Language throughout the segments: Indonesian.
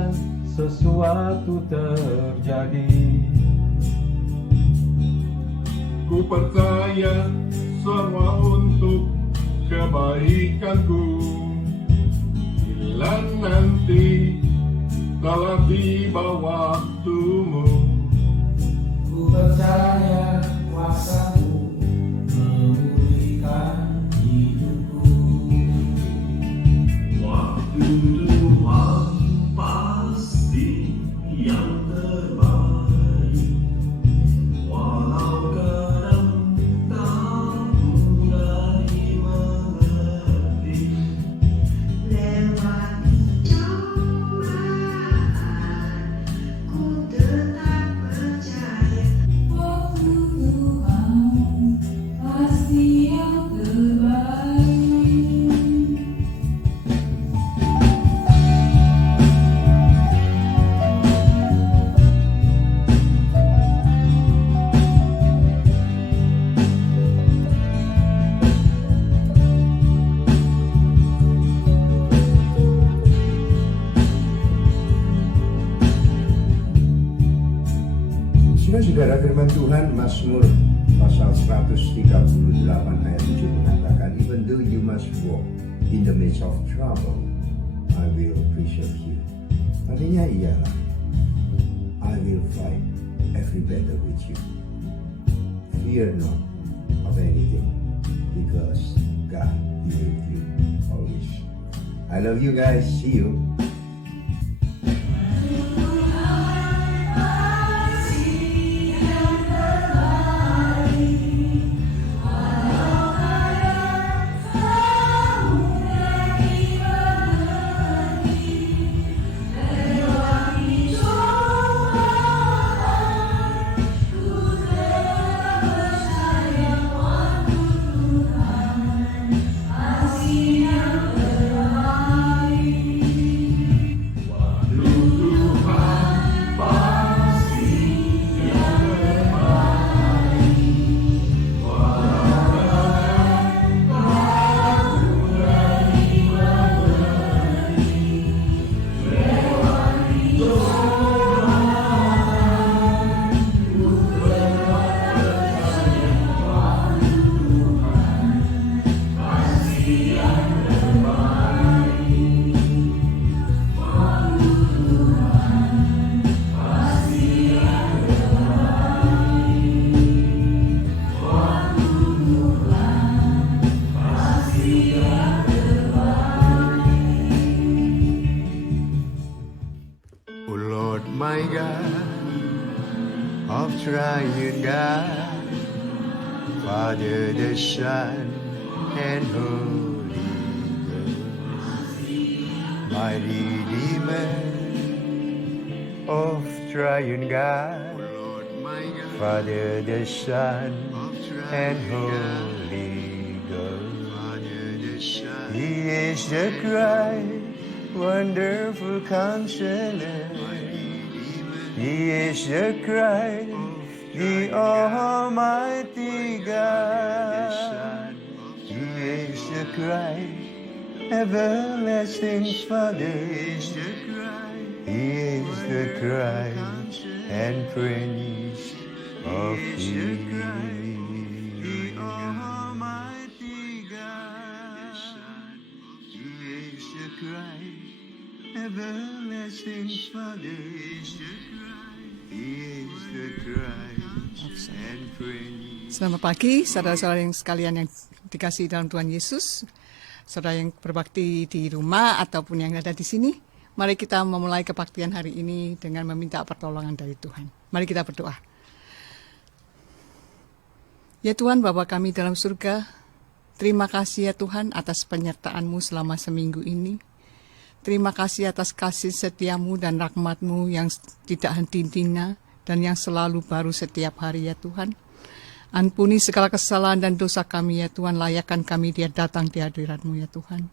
akan sesuatu terjadi. Ku percaya semua untuk kebaikanku. Bila nanti telah tiba waktumu, ku percaya kuasa-Mu memulihkan hidupku. Waktu Tuhan pasti yang terbaik, walau kadang tak mudah dimengerti. Lewati cobaan, ku tetap percaya. Waktu Tuhan pasti yang terbaik. Saudara, firman Tuhan Mazmur pasal 138 ayat 7 mengatakan, even though you must walk in the midst of trouble, I will preserve you. Artinya ialah, I will fight every battle with you. Fear not of anything, because God is with you always. I love you guys. See you. O Lord my God, of triune God, Father, the Son, and Holy Ghost, my Redeemer, of triune God, Father, the Son, and Holy Ghost. He is the Christ, wonderful Counselor. He is the Christ, the Almighty God. He is the Christ, everlasting Father. He is the Christ and Prince of Peace. Everlasting Father, He is the Christ and Prince. Selamat pagi, saudara-saudara yang sekalian yang dikasihi dalam Tuhan Yesus, saudara yang berbakti di rumah ataupun yang ada di sini. Mari kita memulai kebaktian hari ini dengan meminta pertolongan dari Tuhan. Mari kita berdoa. Ya Tuhan, Bapa kami dalam surga, terima kasih ya Tuhan atas penyertaan-Mu selama seminggu ini. Terima kasih atas kasih setiamu dan rahmat-Mu yang tidak henti-hentinya dan yang selalu baru setiap hari ya Tuhan. Ampuni segala kesalahan dan dosa kami ya Tuhan, layakkan kami dia datang di hadirat-Mu ya Tuhan.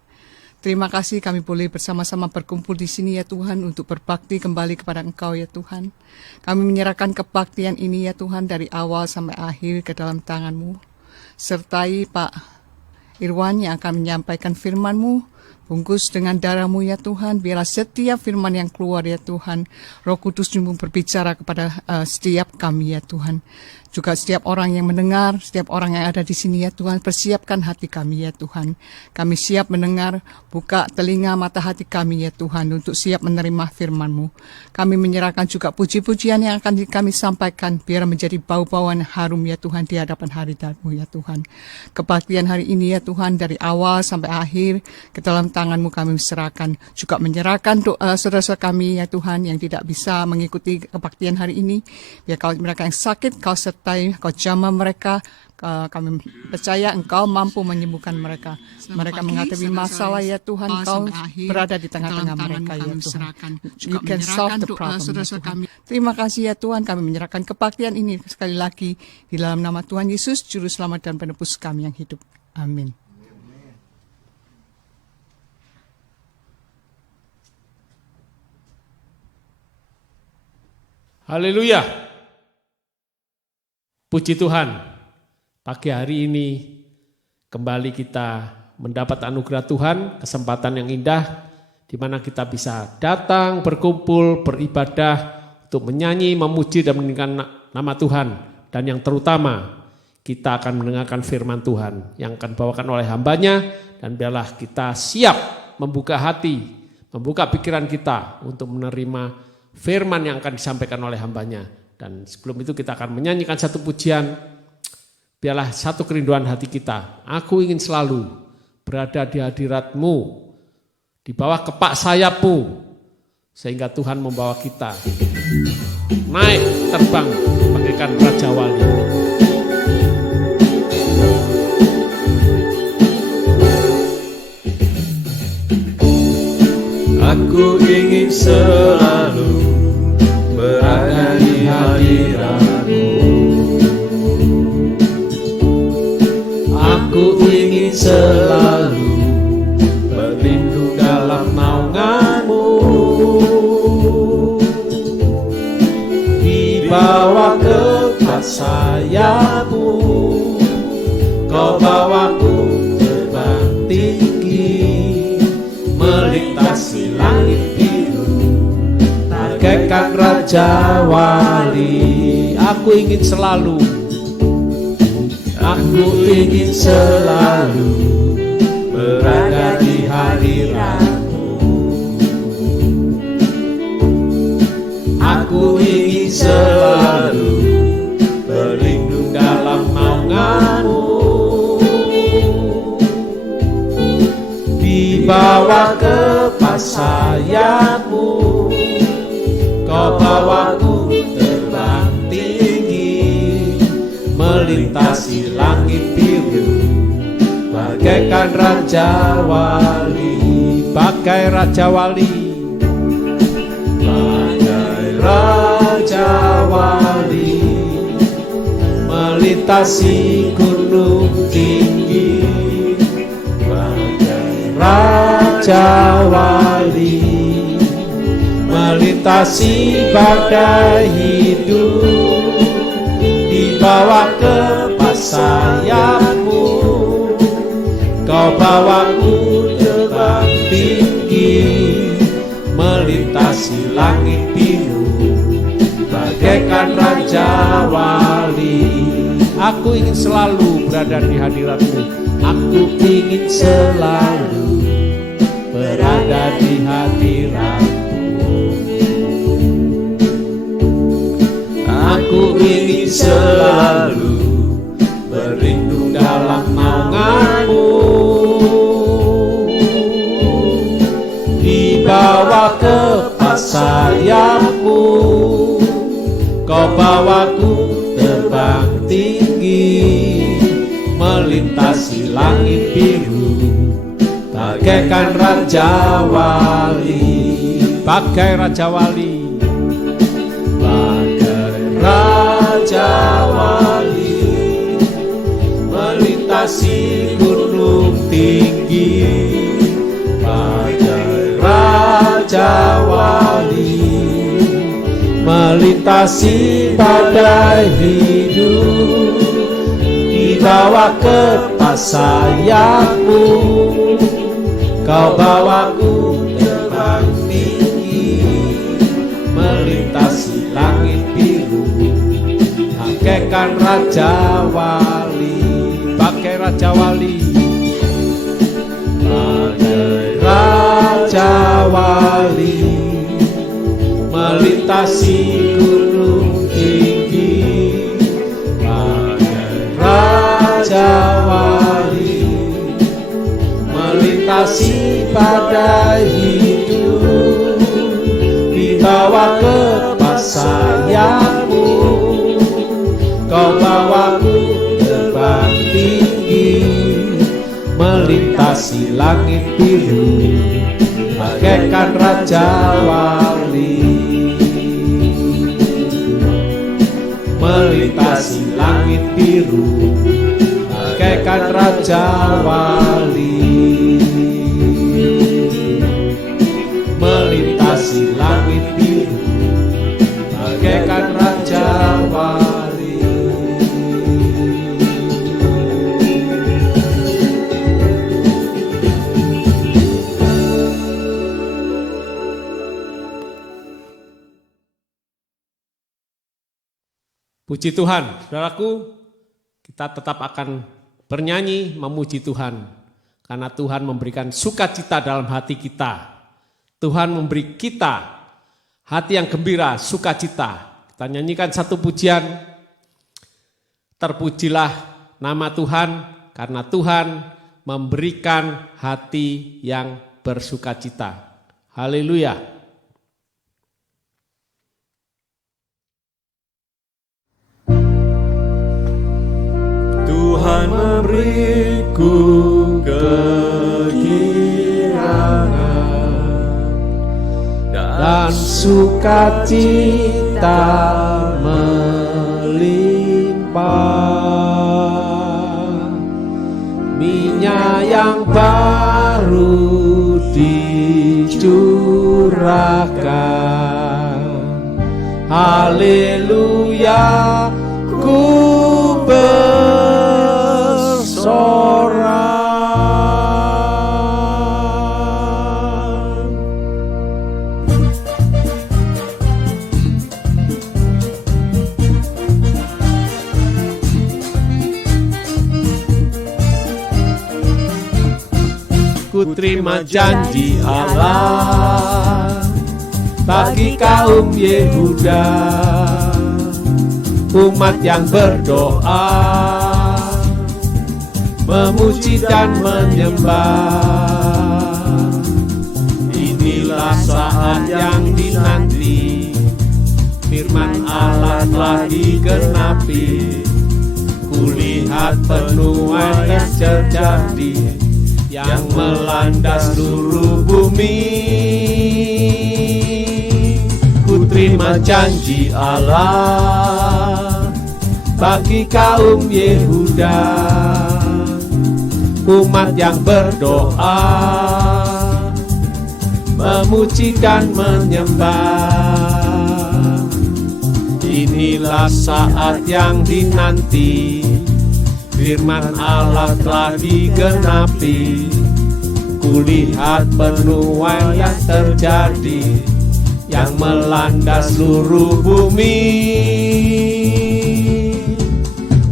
Terima kasih kami boleh bersama-sama berkumpul di sini ya Tuhan untuk berbakti kembali kepada Engkau ya Tuhan. Kami menyerahkan kebaktian ini ya Tuhan dari awal sampai akhir ke dalam tangan-Mu. Sertai Pak Irwan yang akan menyampaikan firman-Mu. Bungkus dengan darah-Mu ya Tuhan, biarlah setiap firman yang keluar ya Tuhan, Roh Kudus-Mu berbicara kepada setiap kami ya Tuhan. Juga setiap orang yang mendengar, setiap orang yang ada di sini ya Tuhan, persiapkan hati kami ya Tuhan. Kami siap mendengar, buka telinga mata hati kami ya Tuhan, untuk siap menerima firman-Mu. Kami menyerahkan juga puji-pujian yang akan kami sampaikan, biar menjadi bau-bauan harum ya Tuhan di hadapan hadirat-Mu ya Tuhan. Kebaktian hari ini ya Tuhan, dari awal sampai akhir, ke dalam tangan-Mu kami serahkan. Juga menyerahkan doa saudara-saudara kami ya Tuhan, yang tidak bisa mengikuti kebaktian hari ini. Biar kalau mereka yang sakit, Kau sertai, Kau jamah mereka. Kami percaya Engkau mampu menyembuhkan mereka. Mereka menghadapi masalah ya Tuhan, Kau berada di tengah-tengah mereka ya Tuhan. You can solve the problem ya Tuhan. Terima kasih ya Tuhan, kami menyerahkan kebaktian ini sekali lagi di dalam nama Tuhan Yesus, Juru Selamat dan Penebus kami yang hidup. Amin. Haleluya. Puji Tuhan, pagi hari ini kembali kita mendapat anugerah Tuhan, kesempatan yang indah di mana kita bisa datang, berkumpul, beribadah untuk menyanyi, memuji dan meninggikan nama Tuhan. Dan yang terutama, kita akan mendengarkan firman Tuhan yang akan dibawakan oleh hambanya, dan biarlah kita siap membuka hati, membuka pikiran kita untuk menerima firman yang akan disampaikan oleh hambanya. Dan sebelum itu kita akan menyanyikan satu pujian. Biarlah satu kerinduan hati kita. Aku ingin selalu berada di hadirat-Mu, di bawah kepak sayap-Mu, sehingga Tuhan membawa kita naik terbang bagaikan Raja Wali. Aku ingin selalu berada di hadirat-Mu. Aku ingin selalu berlindung dalam naungan-Mu. Di bawah kepak sayap-Mu, Kau bawaku terbang tinggi, melintasi langit biru, bagaikan Raja Wali. Aku ingin selalu, aku ingin selalu berada di hadirat-Mu. Aku ingin selalu berlindung dalam naungan-Mu. Di bawah kepak sayap-Mu, Kau bawaku terbang tinggi, melintasi langit biru, bagaikan Raja Wali. Bagai Raja Wali, bagai Raja Wali, melintasi gunung tinggi, bagai Raja Wali, melintasi badai hidup. Di bawah kepak sayap-Mu, Kau bawaku terbang tinggi, melintasi langit biru, bagaikan Raja Wali. Aku ingin selalu berada di hadirat-Mu. Aku ingin selalu berada di hadirat-Mu. Aku ingin selalu berlindung dalam naungan-Mu. Di bawah kepak sayap-Mu, Kau bawaku terbang tinggi, melintasi langit biru, bagaikan Raja Wali. Bagai Raja Wali, Raja Wali, melintasi gunung tinggi, bagai Raja Wali, melintasi badai hidup. Di bawah kepak sayap-Mu, Kau bawaku terbang tinggi, melintasi langit biru, bagaikan Raja Wali, bagai Raja Wali, bagai Raja Wali, melintasi gunung tinggi, bagai Raja Wali, melintasi badai hidup, dibawa ke sayapmu. Kau bawaku terbang tinggi, melintasi langit biru, bagaikan Raja Wali, melintasi langit biru, bagaikan Raja Wali, melintasi langit biru, bagaikan Raja Wali. Puji Tuhan, saudaraku, kita tetap akan bernyanyi memuji Tuhan. Karena Tuhan memberikan sukacita dalam hati kita. Tuhan memberi kita hati yang gembira, sukacita. Kita nyanyikan satu pujian. Terpujilah nama Tuhan, karena Tuhan memberikan hati yang bersukacita. Haleluya. Tuhan memberiku kegirangan dan sukacita melimpah, minyak yang baru dicurahkan. Haleluya, ku bersorak. Ku terima janji Allah bagi kaum Yehuda, umat yang berdoa, memuji dan menyembah. Inilah saat yang dinanti, firman Allah telah digenapi. Kulihat penuaian yang terjadi, yang melanda seluruh bumi. Ku terima janji Allah bagi kaum Yehuda, umat yang berdoa, memuji dan menyembah. Inilah saat yang dinanti, firman Allah telah digenapi. Kulihat penuaian yang terjadi, yang melanda seluruh bumi.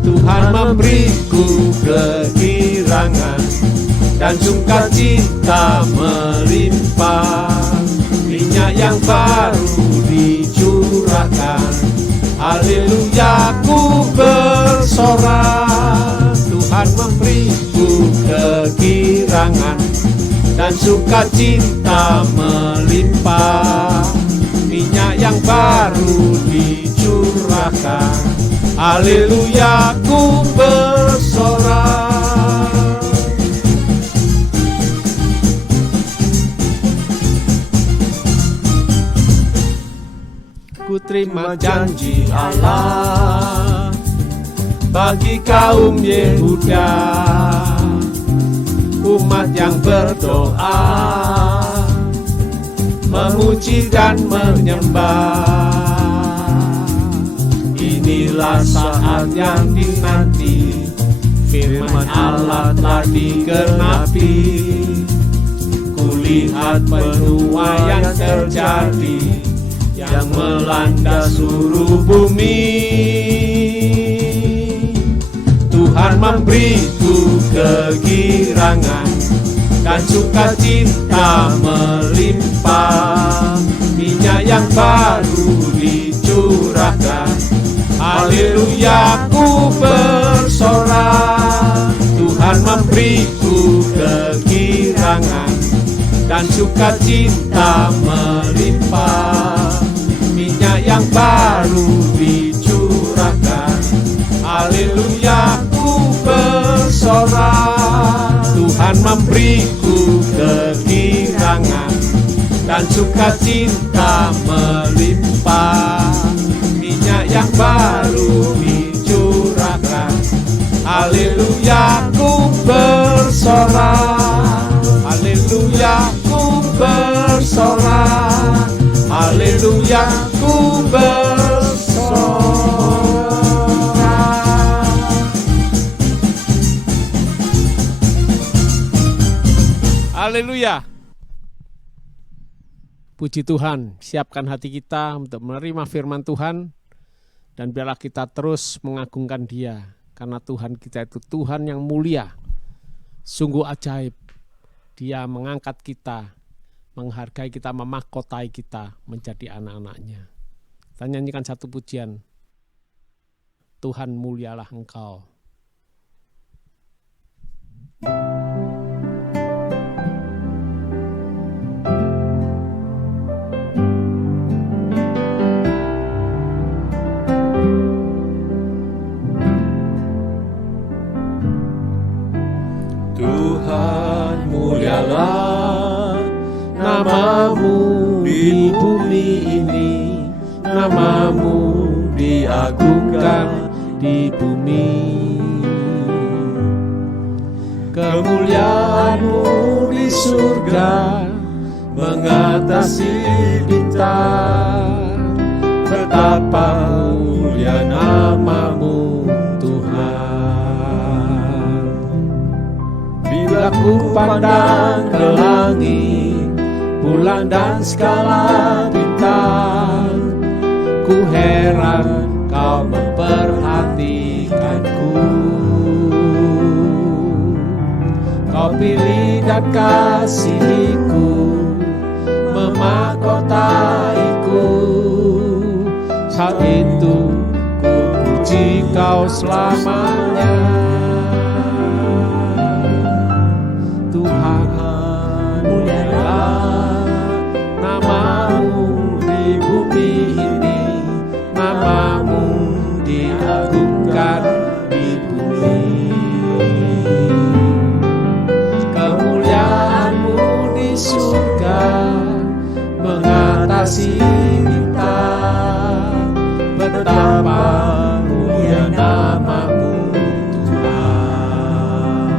Tuhan memberiku kegirangan dan sukacita melimpah, minyak yang baru dicurahkan. Haleluya, ku bersorak. Tuhan memberiku kegirangan dan sukacita melimpah, minyak yang baru dicurahkan. Haleluya, ku bersorak. Ku terima janji Allah bagi kaum Yehuda, umat yang berdoa, memuji dan menyembah. Inilah saat yang dinanti, firman Allah telah digenapi. lihat penuai yang terjadi, yang melanda seluruh bumi. Tuhan memberiku kegirangan dan sukacita melimpah, minyak yang baru dicurahkan. Haleluya, ku bersorak. Tuhan memberiku kegirangan dan sukacita melimpah, minyak yang baru dicurahkan. Haleluya, ku bersorak. Tuhan memberiku kegirangan dan sukacita melimpah, minyak yang baru dicurahkan. Haleluya, ku bersorak. Haleluya, ku bersorak. Haleluya, ku bersorak. Haleluya. Puji Tuhan, siapkan hati kita untuk menerima firman Tuhan, dan biarlah kita terus mengagungkan Dia, karena Tuhan kita itu Tuhan yang mulia, sungguh ajaib. Dia mengangkat kita, menghargai kita, memahkotai kita menjadi anak-anaknya. Kita nyanyikan satu pujian, Tuhan mulialah Engkau. Tuhan mulialah namamu di bumi ini, namamu diagungkan di bumi. Kemuliaanmu di surga mengatasi bintang, betapa mulia namamu Tuhan. Bila ku pandang ke langit, bulan dan skala bintang, ku heran kau memperhatikanku. Kau pilih dan kasihiku, memahkotaiku. Saat itu ku puji kau selamanya. Tuhan mulialah namamu di bumi ini, namamu diagungkan di bumi. Kemuliaanmu di surga mengatasi bintang, betapa mulia namamu Tuhan.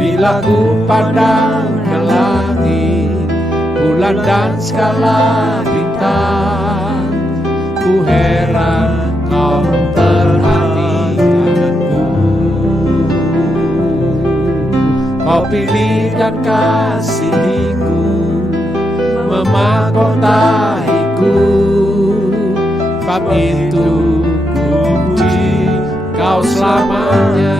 Bila ku pandang ke langit, bulan dan skala bintang, ku heran kau memperhatikanku. Kau pilih dan kasihiku, memahkotaiku. Sebab itu ku puji kau selamanya.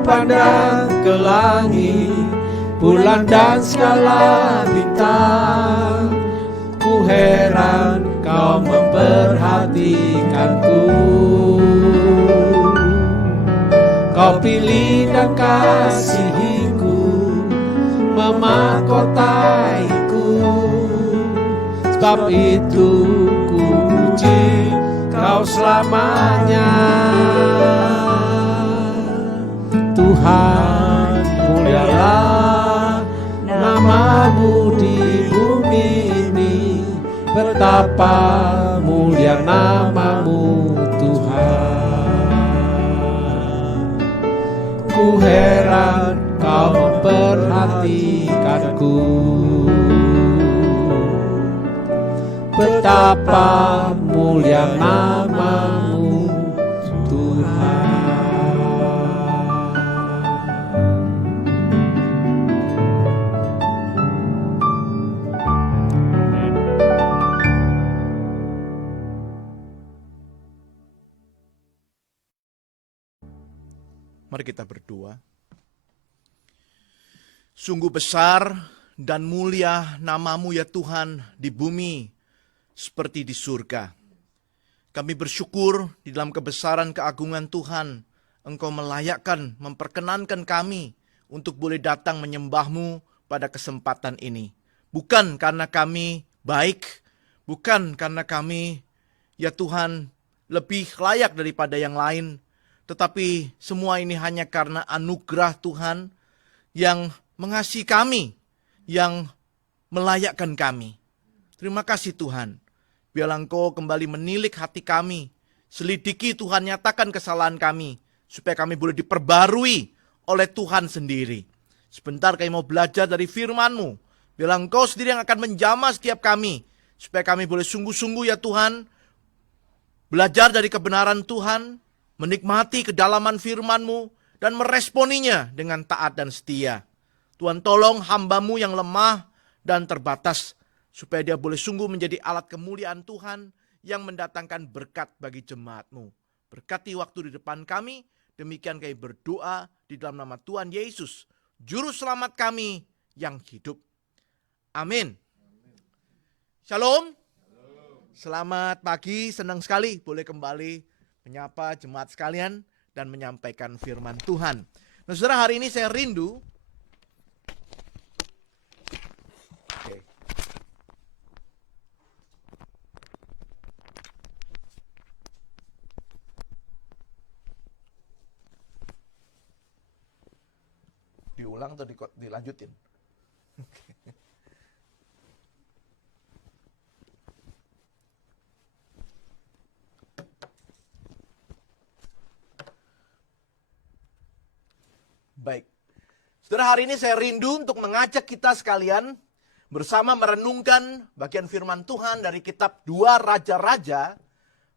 Pandang ke langit, bulan dan skala bintang, ku heran kau memperhatikanku. Kau pilih dan kasihiku, memahkotaiku. Sebab itu ku puji kau selamanya. Tuhan mulialah namamu di bumi ini, betapa mulia namamu Tuhan. ku heran kau memperhatikanku. Betapa mulia namamu Tuhan. Mari kita berdoa. Sungguh besar dan mulia namamu ya Tuhan di bumi seperti di surga. Kami bersyukur di dalam kebesaran keagungan Tuhan, Engkau melayakkan, memperkenankan kami untuk boleh datang menyembahmu pada kesempatan ini. Bukan karena kami baik, bukan karena kami, ya Tuhan, lebih layak daripada yang lain, tetapi semua ini hanya karena anugerah Tuhan yang mengasihi kami, yang melayakkan kami. Terima kasih Tuhan. Biarlah Engkau kembali menilik hati kami. Selidiki Tuhan, nyatakan kesalahan kami. Supaya kami boleh diperbarui oleh Tuhan sendiri. Sebentar kami mau belajar dari firman-Mu. Biarlah Engkau sendiri yang akan menjamah setiap kami. Supaya kami boleh sungguh-sungguh ya Tuhan, belajar dari kebenaran Tuhan, menikmati kedalaman firman-Mu, dan meresponinya dengan taat dan setia. Tuhan tolong hamba-Mu yang lemah dan terbatas, supaya dia boleh sungguh menjadi alat kemuliaan Tuhan yang mendatangkan berkat bagi jemaat-Mu. Berkati waktu di depan kami, demikian kami berdoa di dalam nama Tuhan Yesus, Juru Selamat kami yang hidup. Amin. Shalom. Selamat pagi, senang sekali boleh kembali menyapa jemaat sekalian dan menyampaikan firman Tuhan. Nah, saudara, hari ini saya rindu. Oke. Diulang atau dilanjutin? Baik, saudara, hari ini saya rindu untuk mengajak kita sekalian bersama merenungkan bagian firman Tuhan dari kitab 2 Raja-Raja,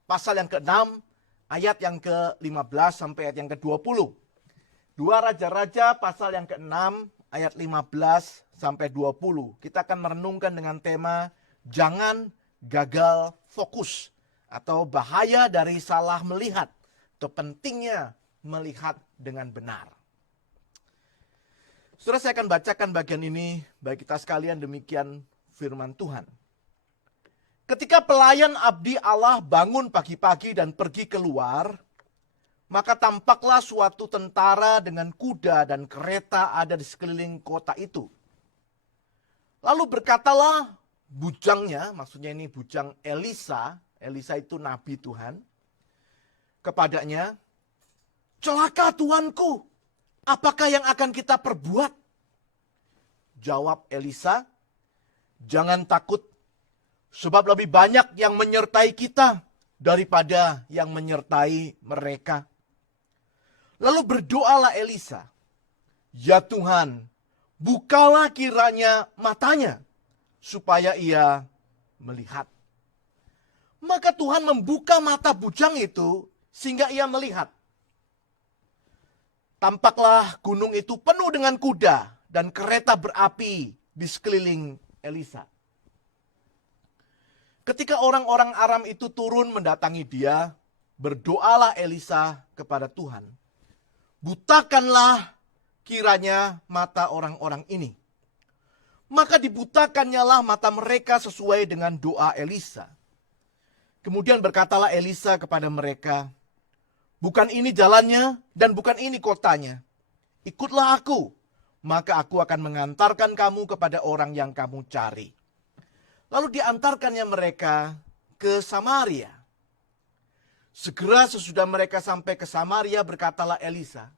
pasal yang ke-6, ayat yang ke-15 sampai ayat yang ke-20. 2 Raja-Raja, pasal yang ke-6, ayat 15 sampai 20. Kita akan merenungkan dengan tema jangan gagal fokus, atau bahaya dari salah melihat, atau pentingnya melihat dengan benar. Saudara, saya akan bacakan bagian ini bagi kita sekalian, demikian firman Tuhan. Ketika pelayan abdi Allah bangun pagi-pagi dan pergi keluar, maka tampaklah suatu tentara dengan kuda dan kereta ada di sekeliling kota itu. Lalu berkatalah bujangnya, maksudnya ini bujang Elisa, Elisa itu nabi Tuhan, kepadanya, celaka tuanku, apakah yang akan kita perbuat? Jawab Elisa, jangan takut, sebab lebih banyak yang menyertai kita daripada yang menyertai mereka. Lalu berdoalah Elisa, ya Tuhan, bukalah kiranya matanya, supaya ia melihat. Maka Tuhan membuka mata bujang itu, sehingga ia melihat. Tampaklah gunung itu penuh dengan kuda dan kereta berapi di sekeliling Elisa. Ketika orang-orang Aram itu turun mendatangi dia, berdoalah Elisa kepada Tuhan, butakanlah kiranya mata orang-orang ini. Maka dibutakannya lah mata mereka sesuai dengan doa Elisa. Kemudian berkatalah Elisa kepada mereka, bukan ini jalannya dan bukan ini kotanya. Ikutlah aku, maka aku akan mengantarkan kamu kepada orang yang kamu cari. Lalu diantarkannya mereka ke Samaria. Segera sesudah mereka sampai ke Samaria, berkatalah Elisa,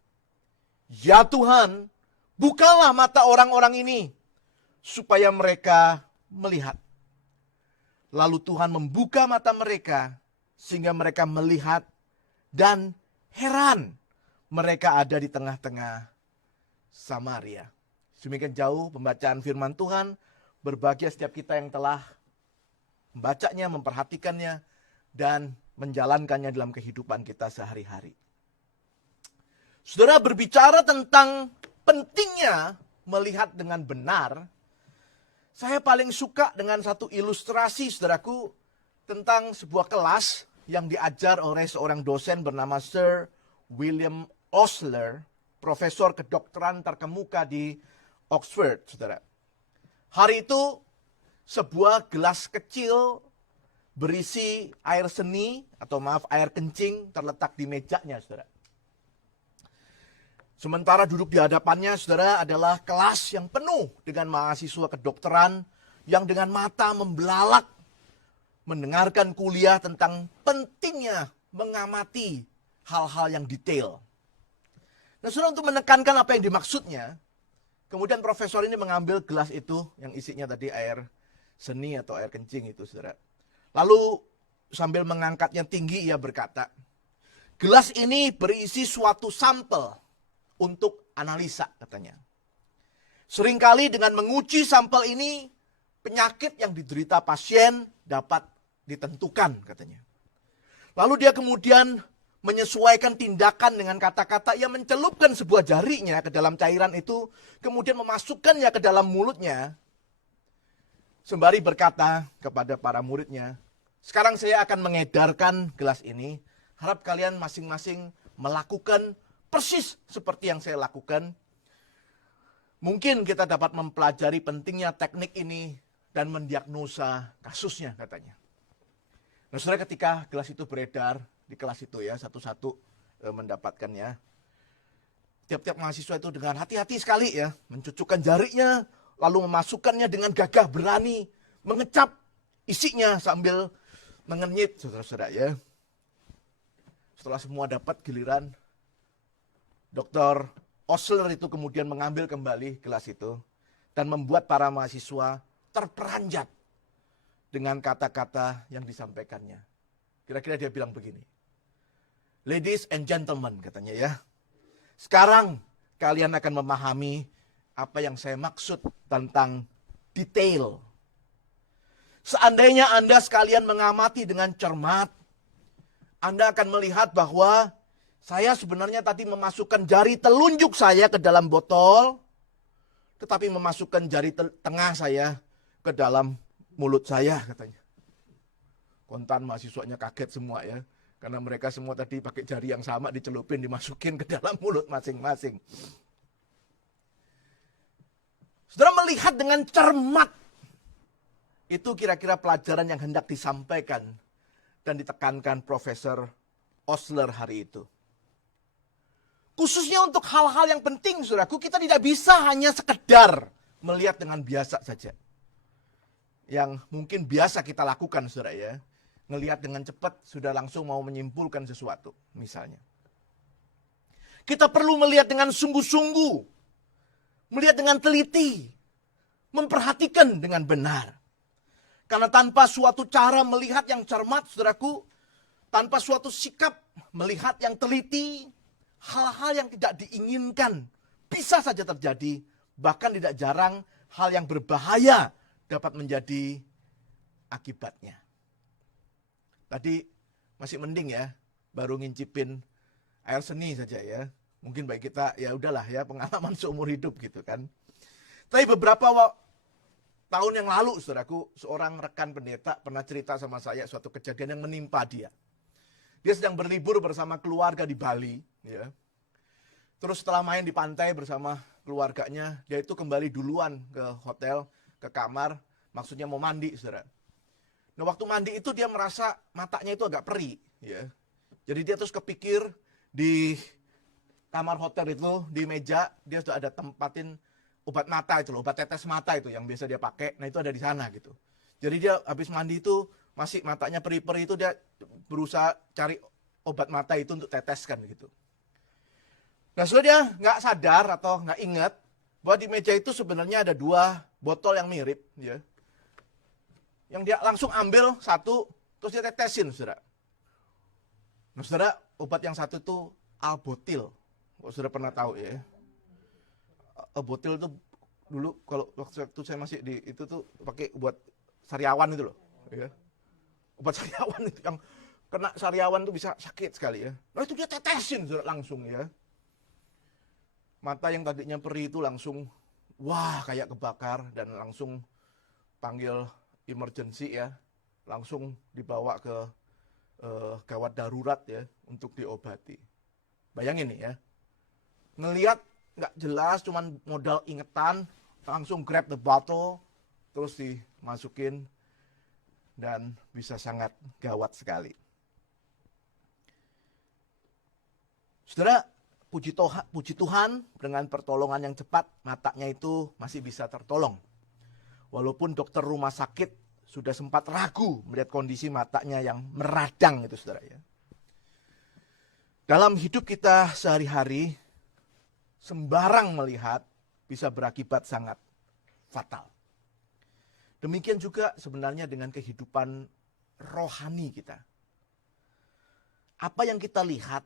ya Tuhan, bukalah mata orang-orang ini, supaya mereka melihat. Lalu Tuhan membuka mata mereka, sehingga mereka melihat dan heran. mereka ada di tengah-tengah Samaria. Demikian jauh pembacaan firman Tuhan. Berbahagia setiap kita yang telah membacanya, memperhatikannya, dan menjalankannya dalam kehidupan kita sehari-hari. Saudara, berbicara tentang pentingnya melihat dengan benar, saya paling suka dengan satu ilustrasi, saudaraku, tentang sebuah kelas yang diajar oleh seorang dosen bernama Sir William Osler, profesor kedokteran terkemuka di Oxford, saudara. Hari itu, sebuah gelas kecil berisi air seni, atau maaf, air kencing terletak di mejanya, saudara. Sementara duduk di hadapannya, saudara, adalah kelas yang penuh dengan mahasiswa kedokteran yang dengan mata membelalak mendengarkan kuliah tentang pentingnya mengamati hal-hal yang detail. Nah, saudara, untuk menekankan apa yang dimaksudnya, kemudian profesor ini mengambil gelas itu yang isinya tadi air seni atau air kencing itu, saudara. Lalu sambil mengangkatnya tinggi, ia berkata, gelas ini berisi suatu sampel untuk analisa, katanya. Seringkali dengan menguji sampel ini, penyakit yang diderita pasien dapat ditentukan, katanya. Lalu dia kemudian menyesuaikan tindakan dengan kata-kata. Ia mencelupkan sebuah jarinya ke dalam cairan itu, kemudian memasukkannya ke dalam mulutnya, sembari berkata kepada para muridnya, sekarang saya akan mengedarkan gelas ini, harap kalian masing-masing melakukan persis seperti yang saya lakukan. Mungkin kita dapat mempelajari pentingnya teknik ini dan mendiagnosa kasusnya, katanya. Nah, saudara, ketika gelas itu beredar di kelas itu ya, satu-satu mendapatkannya. Tiap-tiap mahasiswa itu dengan hati-hati sekali ya, mencucukkan jarinya, lalu memasukkannya dengan gagah berani, mengecap isinya sambil mengenyit, saudara-saudara ya. Setelah semua dapat giliran, Dr. Osler itu kemudian mengambil kembali gelas itu dan membuat para mahasiswa terperanjat dengan kata-kata yang disampaikannya. Kira-kira dia bilang begini, ladies and gentlemen, katanya ya, sekarang kalian akan memahami apa yang saya maksud tentang detail. Seandainya Anda sekalian mengamati dengan cermat, Anda akan melihat bahwa saya sebenarnya tadi memasukkan jari telunjuk saya ke dalam botol, tetapi memasukkan jari tengah saya ke dalam mulut saya, katanya. Kontan mahasiswanya kaget semua ya, karena mereka semua tadi pakai jari yang sama dicelupin, dimasukin ke dalam mulut masing-masing. Saudara, melihat dengan cermat, itu kira-kira pelajaran yang hendak disampaikan dan ditekankan Profesor Osler hari itu. Khususnya untuk hal-hal yang penting, saudaraku, kita tidak bisa hanya sekedar melihat dengan biasa saja. Yang mungkin biasa kita lakukan, saudara ya. Ngelihat dengan cepat, sudah langsung mau menyimpulkan sesuatu, misalnya. Kita perlu melihat dengan sungguh-sungguh. Melihat dengan teliti. Memperhatikan dengan benar. Karena tanpa suatu cara melihat yang cermat, saudaraku, tanpa suatu sikap melihat yang teliti, hal-hal yang tidak diinginkan bisa saja terjadi, bahkan tidak jarang hal yang berbahaya dapat menjadi akibatnya. Tadi masih mending ya, baru ngincipin air seni saja ya. Mungkin bagi kita ya udahlah ya, pengalaman seumur hidup gitu kan. Tapi beberapa tahun yang lalu, saudaraku, seorang rekan pendeta pernah cerita sama saya suatu kejadian yang menimpa dia. Dia sedang berlibur bersama keluarga di Bali, ya. Terus setelah main di pantai bersama keluarganya, dia itu kembali duluan ke hotel, ke kamar, maksudnya mau mandi, saudara. Nah, waktu mandi itu dia merasa matanya itu agak perih, ya. Jadi dia terus kepikir di kamar hotel itu, di meja, dia sudah ada tempatin obat mata itu loh, obat tetes mata itu yang biasa dia pakai, nah itu ada di sana gitu. Jadi dia habis mandi itu, masih matanya perih-perih itu, dia berusaha cari obat mata itu untuk teteskan gitu. Nah, setelah dia nggak sadar atau nggak ingat bahwa di meja itu sebenarnya ada 2 botol yang mirip, ya. Yang dia langsung ambil satu, terus dia tetesin, saudara. Nah, saudara, obat yang satu itu albotil, Kok sudah pernah tahu ya? Botil tuh dulu kalau waktu saya masih di itu tuh pakai buat sariawan itu loh, ya. Obat sariawan itu yang kena sariawan tuh bisa sakit sekali ya. Nah itu dia tetesin langsung ya. Mata yang tadinya perih itu langsung wah kayak kebakar dan langsung panggil emergency ya. Langsung dibawa ke gawat darurat ya untuk diobati. Bayangin nih ya. Ngelihat nggak jelas cuman modal ingetan, langsung grab the bottle terus dimasukin dan bisa sangat gawat sekali. Saudara, puji Tuhan dengan pertolongan yang cepat matanya itu masih bisa tertolong. Walaupun dokter rumah sakit sudah sempat ragu melihat kondisi matanya yang meradang itu saudara ya. Dalam hidup kita sehari-hari, sembarang melihat bisa berakibat sangat fatal. Demikian juga sebenarnya dengan kehidupan rohani kita. Apa yang kita lihat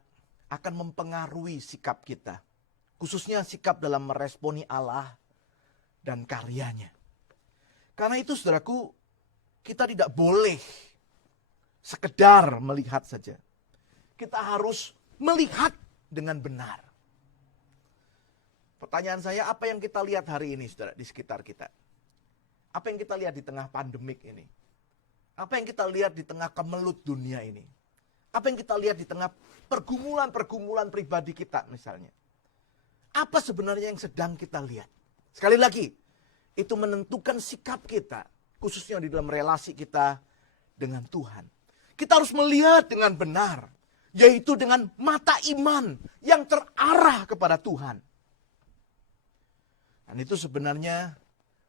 akan mempengaruhi sikap kita. Khususnya sikap dalam meresponi Allah dan karyanya. Karena itu saudaraku, kita tidak boleh sekedar melihat saja. Kita harus melihat dengan benar. Pertanyaan saya, apa yang kita lihat hari ini saudara di sekitar kita? Apa yang kita lihat di tengah pandemik ini? Apa yang kita lihat di tengah kemelut dunia ini? Apa yang kita lihat di tengah pergumulan-pergumulan pribadi kita misalnya? Apa sebenarnya yang sedang kita lihat? Sekali lagi, itu menentukan sikap kita, khususnya di dalam relasi kita dengan Tuhan. Kita harus melihat dengan benar, yaitu dengan mata iman yang terarah kepada Tuhan. Dan itu sebenarnya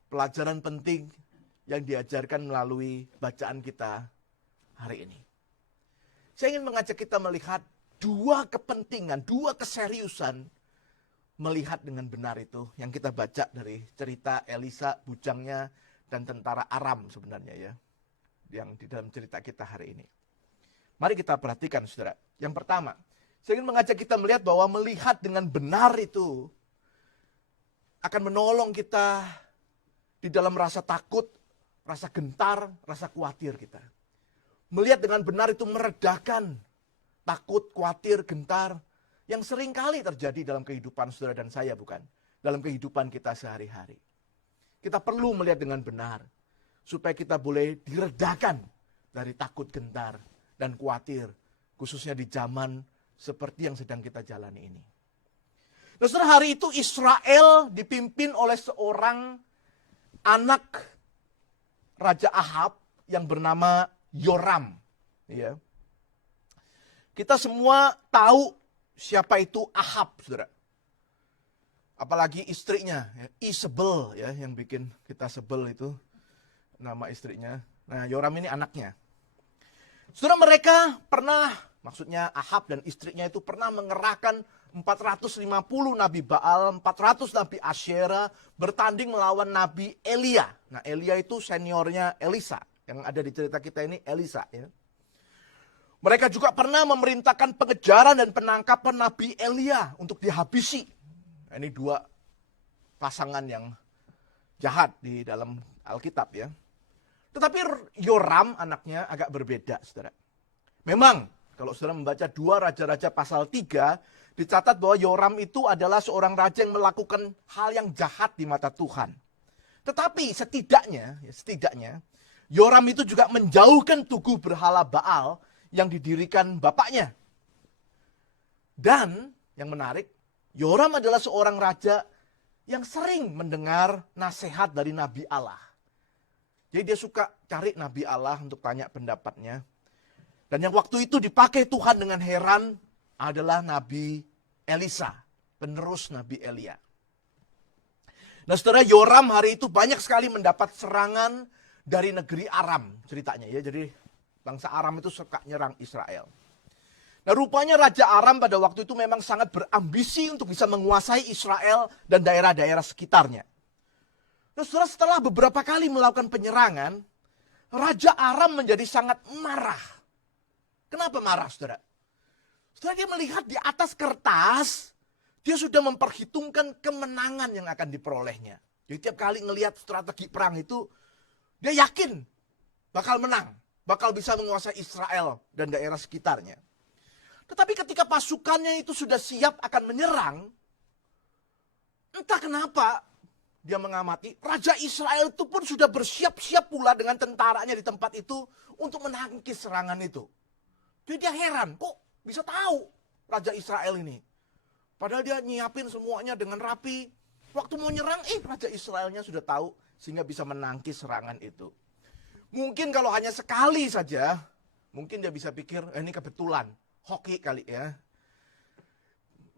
pelajaran penting yang diajarkan melalui bacaan kita hari ini. Saya ingin mengajak kita melihat dua kepentingan, dua keseriusan melihat dengan benar itu yang kita baca dari cerita Elisa, bujangnya, dan tentara Aram sebenarnya ya. Yang di dalam cerita kita hari ini. Mari kita perhatikan saudara. Yang pertama, saya ingin mengajak kita melihat bahwa melihat dengan benar itu akan menolong kita di dalam rasa takut, rasa gentar, rasa khawatir kita. Melihat dengan benar itu meredakan takut, khawatir, gentar yang sering kali terjadi dalam kehidupan saudara dan saya bukan? Dalam kehidupan kita sehari-hari. Kita perlu melihat dengan benar supaya kita boleh diredakan dari takut, gentar, dan khawatir. Khususnya di zaman seperti yang sedang kita jalani ini. Nah, saudara, hari itu Israel dipimpin oleh seorang anak Raja Ahab yang bernama Yoram. Ya. Kita semua tahu siapa itu Ahab, saudara. Apalagi istrinya, ya, Isabel, ya, yang bikin kita sebel itu nama istrinya. Nah, Yoram ini anaknya. Saudara, mereka pernah, maksudnya Ahab dan istrinya itu pernah mengerahkan 450 Nabi Baal, 400 Nabi Asyera bertanding melawan Nabi Elia. Nah, Elia itu seniornya Elisa. Yang ada di cerita kita ini Elisa. Ya. Mereka juga pernah memerintahkan pengejaran dan penangkapan Nabi Elia untuk dihabisi. Nah, ini dua pasangan yang jahat di dalam Alkitab ya. Tetapi Yoram anaknya agak berbeda, saudara. Memang, kalau saudara membaca 2 Raja-Raja pasal 3, dicatat bahwa Yoram itu adalah seorang raja yang melakukan hal yang jahat di mata Tuhan. Tetapi setidaknya Yoram itu juga menjauhkan tugu berhala Baal yang didirikan bapaknya. Dan yang menarik, Yoram adalah seorang raja yang sering mendengar nasihat dari Nabi Allah. Jadi dia suka cari Nabi Allah untuk tanya pendapatnya. Dan yang waktu itu dipakai Tuhan dengan heran adalah Nabi Elisa, penerus Nabi Elia. Nah, saudara, Yoram hari itu banyak sekali mendapat serangan dari negeri Aram ceritanya ya. Jadi bangsa Aram itu suka nyerang Israel. Nah, rupanya Raja Aram pada waktu itu memang sangat berambisi untuk bisa menguasai Israel dan daerah-daerah sekitarnya. Nah, saudara, setelah beberapa kali melakukan penyerangan, Raja Aram menjadi sangat marah. Kenapa marah, saudara? Saudara, dia melihat di atas kertas Dia sudah memperhitungkan kemenangan yang akan diperolehnya. Jadi tiap kali ngelihat strategi perang itu, dia yakin bakal menang, bakal bisa menguasai Israel dan daerah sekitarnya. Tetapi ketika pasukannya itu sudah siap akan menyerang, entah kenapa dia mengamati, Raja Israel itu pun sudah bersiap-siap pula dengan tentaranya di tempat itu untuk menangkis serangan itu. Jadi dia heran, kok bisa tahu Raja Israel ini? Padahal dia nyiapin semuanya dengan rapi. Waktu mau nyerang, Raja Israelnya sudah tahu sehingga bisa menangkis serangan itu. Mungkin kalau hanya sekali saja, mungkin dia bisa pikir, ini kebetulan, hoki kali ya.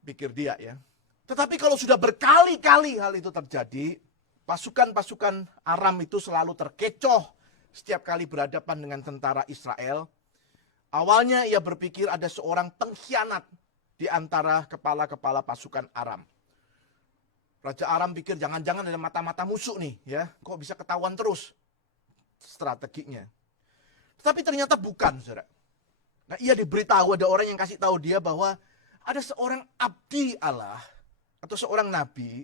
Pikir dia ya. Tetapi kalau sudah berkali-kali hal itu terjadi, pasukan-pasukan Aram itu selalu terkecoh setiap kali berhadapan dengan tentara Israel. Awalnya ia berpikir ada seorang pengkhianat di antara kepala-kepala pasukan Aram. Raja Aram pikir jangan-jangan ada mata-mata musuh nih, ya. Kok bisa ketahuan terus strateginya. Tetapi ternyata bukan, saudara. Nah, ia diberitahu, ada orang yang kasih tahu dia bahwa ada seorang abdi Allah atau seorang nabi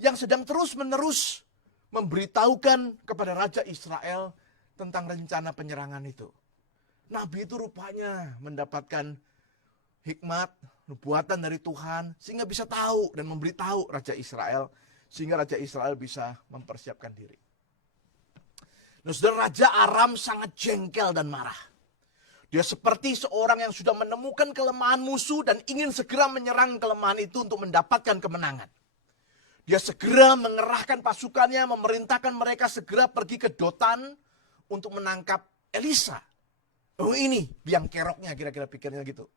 yang sedang terus-menerus memberitahukan kepada Raja Israel tentang rencana penyerangan itu. Nabi itu rupanya mendapatkan hikmat, nubuatan dari Tuhan, sehingga bisa tahu dan memberitahu Raja Israel, sehingga Raja Israel bisa mempersiapkan diri. Nah, saudara, Raja Aram sangat jengkel dan marah. Dia seperti seorang yang sudah menemukan kelemahan musuh dan ingin segera menyerang kelemahan itu untuk mendapatkan kemenangan. Dia segera mengerahkan pasukannya, memerintahkan mereka segera pergi ke Dotan untuk menangkap Elisa. Oh, ini biang keroknya, kira-kira pikirnya gitu.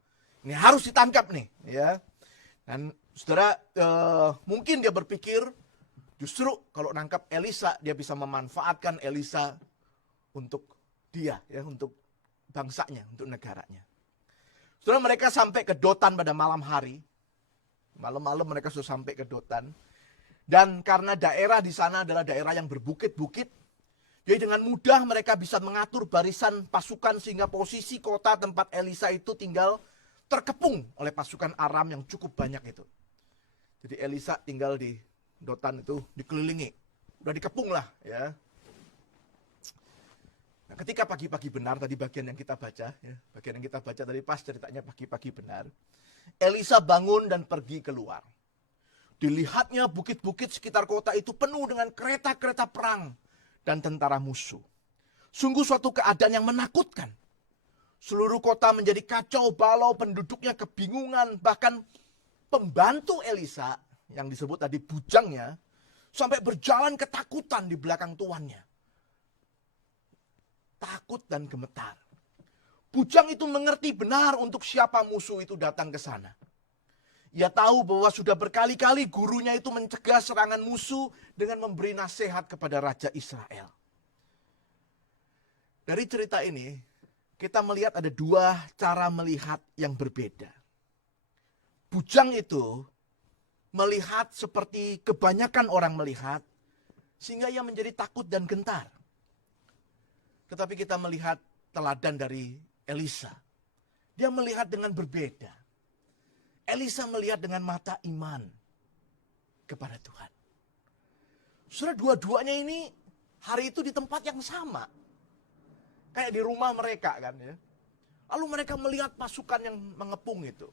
Ini harus ditangkap nih, ya. Dan saudara, mungkin dia berpikir justru kalau nangkap Elisa, dia bisa memanfaatkan Elisa untuk dia, ya, untuk bangsanya, untuk negaranya. Saudara, mereka sampai ke Dotan pada malam hari. Malam-malam mereka sudah sampai ke Dotan. Dan karena daerah di sana adalah daerah yang berbukit-bukit, jadi dengan mudah mereka bisa mengatur barisan pasukan sehingga posisi kota tempat Elisa itu tinggal terkepung oleh pasukan Aram yang cukup banyak itu. Jadi Elisa tinggal di Dotan itu dikelilingi. Udah dikepung lah, ya. Nah, ketika pagi-pagi benar, tadi bagian yang kita baca, ya, bagian yang kita baca tadi pas ceritanya pagi-pagi benar. Elisa bangun dan pergi keluar. Dilihatnya bukit-bukit sekitar kota itu penuh dengan kereta-kereta perang dan tentara musuh. Sungguh suatu keadaan yang menakutkan. Seluruh kota menjadi kacau balau, penduduknya kebingungan, bahkan pembantu Elisa yang disebut tadi bujangnya sampai berjalan ketakutan di belakang tuannya. Takut dan gemetar. Bujang itu mengerti benar untuk siapa musuh itu datang ke sana. Ia tahu bahwa sudah berkali-kali gurunya itu mencegah serangan musuh dengan memberi nasihat kepada Raja Israel. Dari cerita ini, kita melihat ada dua cara melihat yang berbeda. Bujang itu melihat seperti kebanyakan orang melihat, sehingga ia menjadi takut dan gentar. Tetapi kita melihat teladan dari Elisa. Dia melihat dengan berbeda. Elisa melihat dengan mata iman kepada Tuhan. Saudara, dua-duanya ini hari itu di tempat yang sama. Kayak di rumah mereka kan ya. Lalu mereka melihat pasukan yang mengepung itu.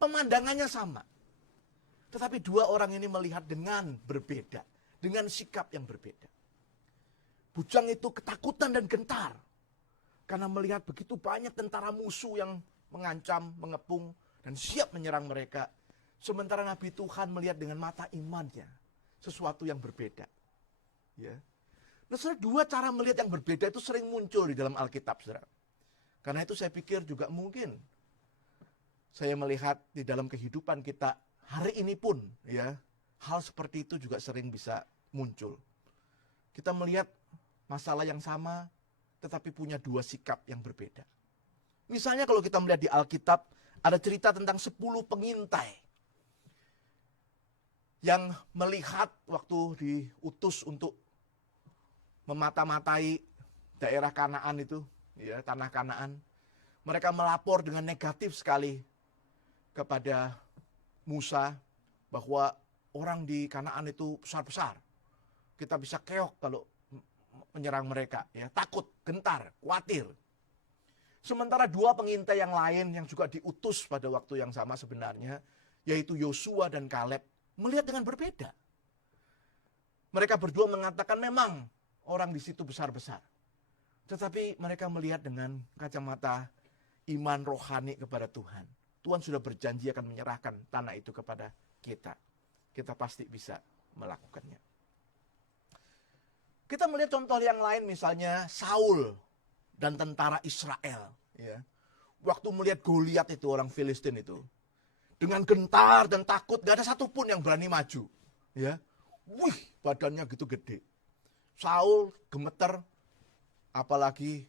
Pemandangannya sama. Tetapi dua orang ini melihat dengan berbeda. Dengan sikap yang berbeda. Bujang itu ketakutan dan gentar. Karena melihat begitu banyak tentara musuh yang mengancam, mengepung, dan siap menyerang mereka. Sementara Nabi Tuhan melihat dengan mata imannya sesuatu yang berbeda. Ya. Nah, saudara, dua cara melihat yang berbeda itu sering muncul di dalam Alkitab, saudara. Karena itu saya pikir juga mungkin saya melihat di dalam kehidupan kita hari ini pun, ya, hal seperti itu juga sering bisa muncul. Kita melihat masalah yang sama, tetapi punya dua sikap yang berbeda. Misalnya kalau kita melihat di Alkitab, ada cerita tentang 10 pengintai yang melihat waktu diutus untuk memata-matai daerah Kanaan itu, ya, tanah Kanaan. Mereka melapor dengan negatif sekali kepada Musa bahwa orang di Kanaan itu besar-besar. Kita bisa keok kalau menyerang mereka, ya, takut, gentar, khawatir. Sementara dua pengintai yang lain yang juga diutus pada waktu yang sama sebenarnya, yaitu Yosua dan Kaleb, melihat dengan berbeda. Mereka berdua mengatakan memang orang di situ besar-besar. Tetapi mereka melihat dengan kacamata iman rohani kepada Tuhan. Tuhan sudah berjanji akan menyerahkan tanah itu kepada kita. Kita pasti bisa melakukannya. Kita melihat contoh yang lain, misalnya Saul dan tentara Israel. Ya. Waktu melihat Goliat itu, orang Filistin itu, dengan gentar dan takut, gak ada satupun yang berani maju. Ya. Wih, badannya gitu gede. Saul gemeter, apalagi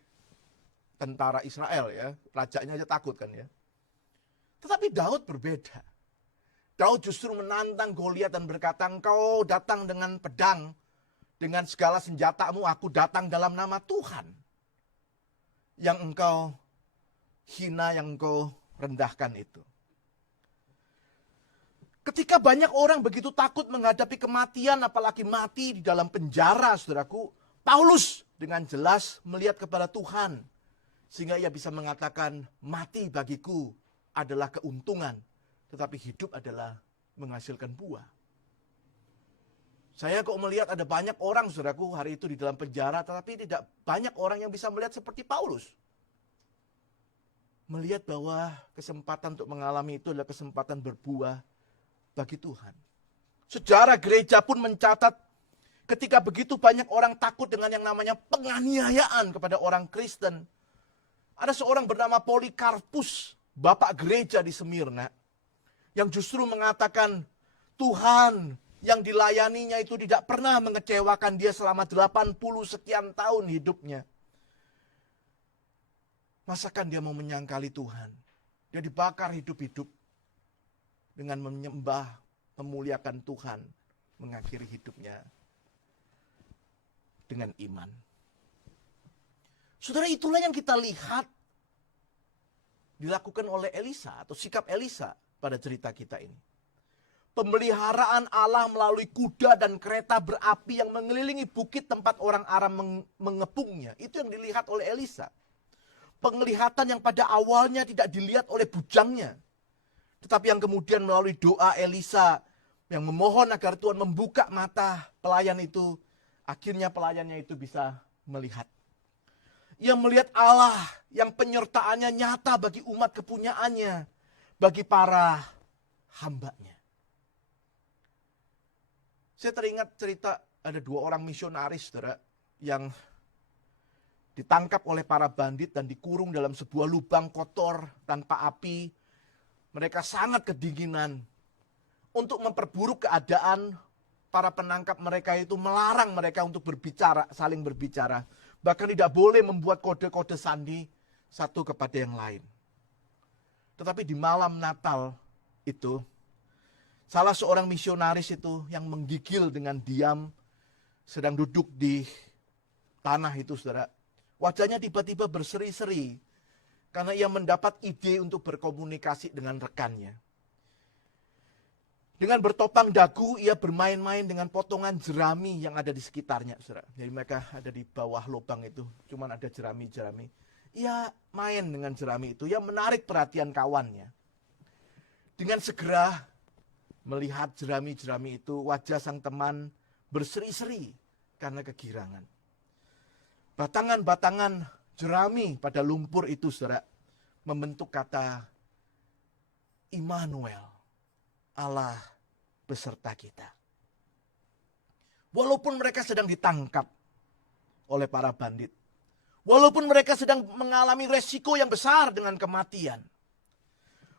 tentara Israel, ya, rajanya aja takut kan, ya. Tetapi Daud berbeda. Daud justru menantang Goliat dan berkata, engkau datang dengan pedang, dengan segala senjatamu, aku datang dalam nama Tuhan. Yang engkau hina, yang engkau rendahkan itu. Ketika banyak orang begitu takut menghadapi kematian, apalagi mati di dalam penjara, saudaraku, Paulus dengan jelas melihat kepada Tuhan. Sehingga ia bisa mengatakan, mati bagiku adalah keuntungan, tetapi hidup adalah menghasilkan buah. Saya kok melihat ada banyak orang, saudaraku, hari itu di dalam penjara, tetapi tidak banyak orang yang bisa melihat seperti Paulus. Melihat bahwa kesempatan untuk mengalami itu adalah kesempatan berbuah bagi Tuhan. Sejarah gereja pun mencatat ketika begitu banyak orang takut dengan yang namanya penganiayaan kepada orang Kristen. Ada seorang bernama Polikarpus, bapak gereja di Smyrna, yang justru mengatakan Tuhan yang dilayaninya itu tidak pernah mengecewakan dia selama 80 sekian tahun hidupnya. Masakan dia mau menyangkali Tuhan? Dia dibakar hidup-hidup dengan menyembah, memuliakan Tuhan, mengakhiri hidupnya dengan iman. Saudara, itulah yang kita lihat dilakukan oleh Elisa atau sikap Elisa pada cerita kita ini. Pemeliharaan Allah melalui kuda dan kereta berapi yang mengelilingi bukit tempat orang Aram mengepungnya. Itu yang dilihat oleh Elisa. Penglihatan yang pada awalnya tidak dilihat oleh bujangnya. Tetapi yang kemudian melalui doa Elisa yang memohon agar Tuhan membuka mata pelayan itu, akhirnya pelayannya itu bisa melihat. Ia melihat Allah yang penyertaannya nyata bagi umat kepunyaannya, bagi para hambanya. Saya teringat cerita ada 2 orang misionaris, saudara, yang ditangkap oleh para bandit dan dikurung dalam sebuah lubang kotor tanpa api. Mereka sangat kedinginan. Untuk memperburuk keadaan, para penangkap mereka itu melarang mereka untuk berbicara, saling berbicara. Bahkan tidak boleh membuat kode-kode sandi satu kepada yang lain. Tetapi di malam Natal itu, salah seorang misionaris itu yang menggigil dengan diam, sedang duduk di tanah itu, saudara. Wajahnya tiba-tiba berseri-seri, karena ia mendapat ide untuk berkomunikasi dengan rekannya. Dengan bertopang dagu, ia bermain-main dengan potongan jerami yang ada di sekitarnya, saudara. Jadi mereka ada di bawah lubang itu, cuman ada jerami-jerami. Ia main dengan jerami itu, ia menarik perhatian kawannya. Dengan segera melihat jerami-jerami itu, wajah sang teman berseri-seri karena kegirangan. Batangan-batangan jerami pada lumpur itu, saudara, membentuk kata Immanuel, Allah beserta kita. Walaupun mereka sedang ditangkap oleh para bandit, walaupun mereka sedang mengalami resiko yang besar dengan kematian,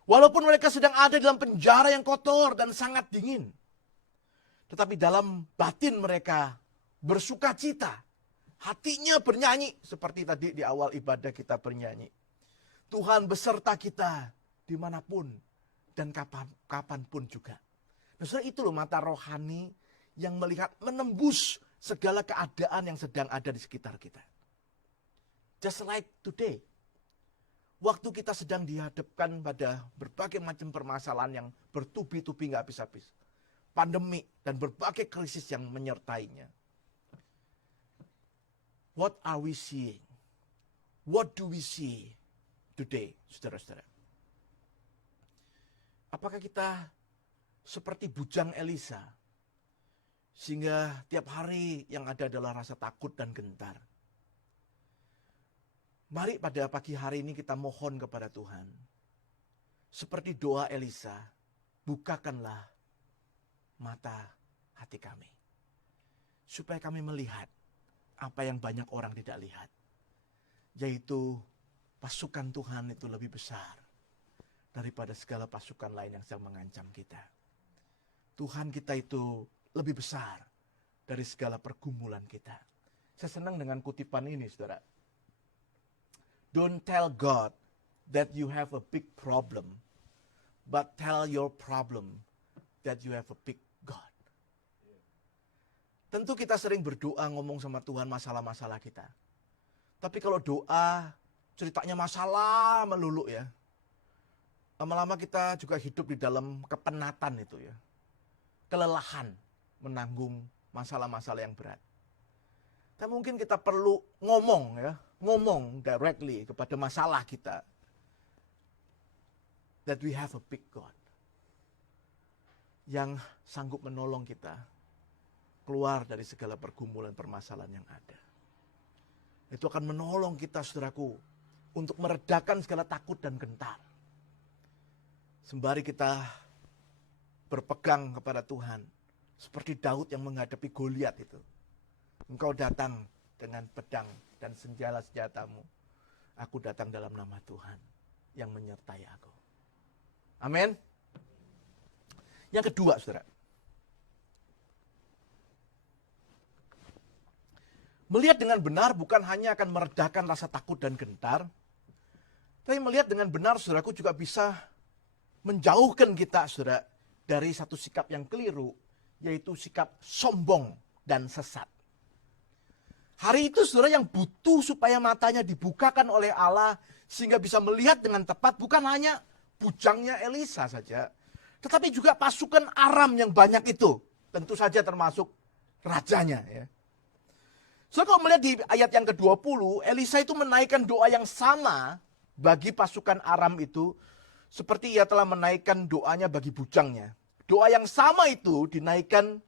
walaupun mereka sedang ada dalam penjara yang kotor dan sangat dingin, tetapi dalam batin mereka bersuka cita. Hatinya bernyanyi seperti tadi di awal ibadah kita bernyanyi. Tuhan beserta kita dimanapun dan kapanpun juga. Nah, saudara, itu loh mata rohani yang melihat menembus segala keadaan yang sedang ada di sekitar kita. Just like today. waktu kita sedang dihadapkan pada berbagai macam permasalahan yang bertubi-tubi nggak habis-habis. Pandemi dan berbagai krisis yang menyertainya. What are we seeing? What do we see today, saudara-saudara? Apakah kita seperti bujang Elisa, sehingga tiap hari yang ada adalah rasa takut dan gentar? Mari pada pagi hari ini kita mohon kepada Tuhan. Seperti doa Elisa, bukakanlah mata hati kami. Supaya kami melihat apa yang banyak orang tidak lihat. Yaitu pasukan Tuhan itu lebih besar daripada segala pasukan lain yang sedang mengancam kita. Tuhan kita itu lebih besar dari segala pergumulan kita. Saya senang dengan kutipan ini, saudara. Don't tell God that you have a big problem, but tell your problem that you have a big God. Tentu kita sering berdoa ngomong sama Tuhan masalah-masalah kita. Tapi kalau doa ceritanya masalah melulu ya. Lama-lama kita juga hidup di dalam kepenatan itu ya. Kelelahan menanggung masalah-masalah yang berat. Dan mungkin kita perlu ngomong ya. Ngomong directly kepada masalah kita. That we have a big God. Yang sanggup menolong kita keluar dari segala pergumulan permasalahan yang ada. Itu akan menolong kita, saudaraku, untuk meredakan segala takut dan gentar. Sembari kita berpegang kepada Tuhan, seperti Daud yang menghadapi Goliat itu. Engkau datang dengan pedang dan senjata-senjatamu. Aku datang dalam nama Tuhan yang menyertai aku. Amin. Yang kedua, saudara. Melihat dengan benar bukan hanya akan meredakan rasa takut dan gentar, tapi melihat dengan benar, saudaraku, juga bisa menjauhkan kita, saudara, dari satu sikap yang keliru, yaitu sikap sombong dan sesat. Hari itu, saudara, yang butuh supaya matanya dibukakan oleh Allah, sehingga bisa melihat dengan tepat, bukan hanya bujangnya Elisa saja, tetapi juga pasukan Aram yang banyak itu, tentu saja termasuk rajanya, ya. So, kalau melihat di ayat yang ke-20, Elisa itu menaikkan doa yang sama bagi pasukan Aram itu, seperti ia telah menaikkan doanya bagi bujangnya. Doa yang sama itu dinaikkan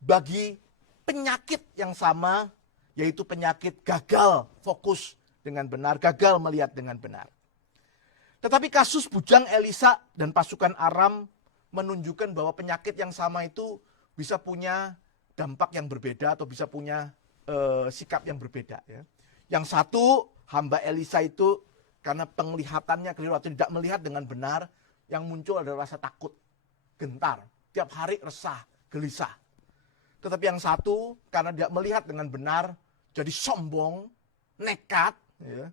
bagi penyakit yang sama, yaitu penyakit gagal fokus dengan benar, gagal melihat dengan benar. Tetapi kasus bujang Elisa dan pasukan Aram menunjukkan bahwa penyakit yang sama itu bisa punya dampak yang berbeda atau bisa punya sikap yang berbeda. Ya. Yang satu, hamba Elisa itu karena penglihatannya keliru atau tidak melihat dengan benar, yang muncul adalah rasa takut, gentar, tiap hari resah, gelisah. Tetapi yang satu, karena tidak melihat dengan benar, jadi sombong, nekat, ya.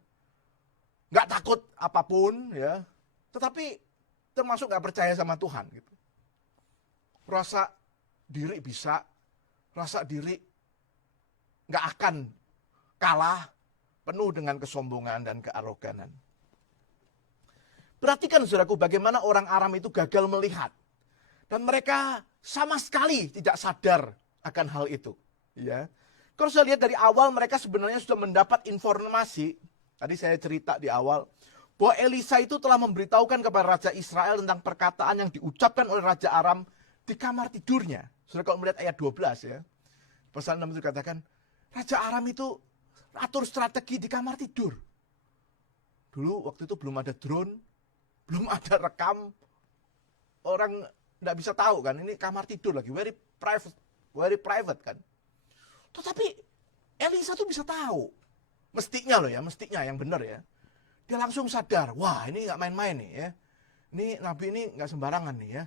Nggak takut apapun, ya. Tetapi termasuk nggak percaya sama Tuhan. Gitu. Rasa diri bisa, rasa diri nggak akan kalah, penuh dengan kesombongan dan kearoganan. Perhatikan, saudaraku, bagaimana orang Aram itu gagal melihat. Dan mereka sama sekali tidak sadar akan hal itu. Ya. Kalau saya lihat dari awal, mereka sebenarnya sudah mendapat informasi, tadi saya cerita di awal, bahwa Elisa itu telah memberitahukan kepada Raja Israel tentang perkataan yang diucapkan oleh Raja Aram di kamar tidurnya. Saudara, kalau melihat ayat 12 ya, pasal 6 itu katakan, Raja Aram itu atur strategi di kamar tidur. Dulu waktu itu belum ada drone, belum ada rekam. Orang tidak bisa tahu kan, ini kamar tidur lagi, very private kan. Tetapi Elisa tuh bisa tahu. Mestinya loh ya, mestinya yang benar ya. Dia langsung sadar, wah ini nggak main-main nih ya. Ini Nabi ini nggak sembarangan nih ya.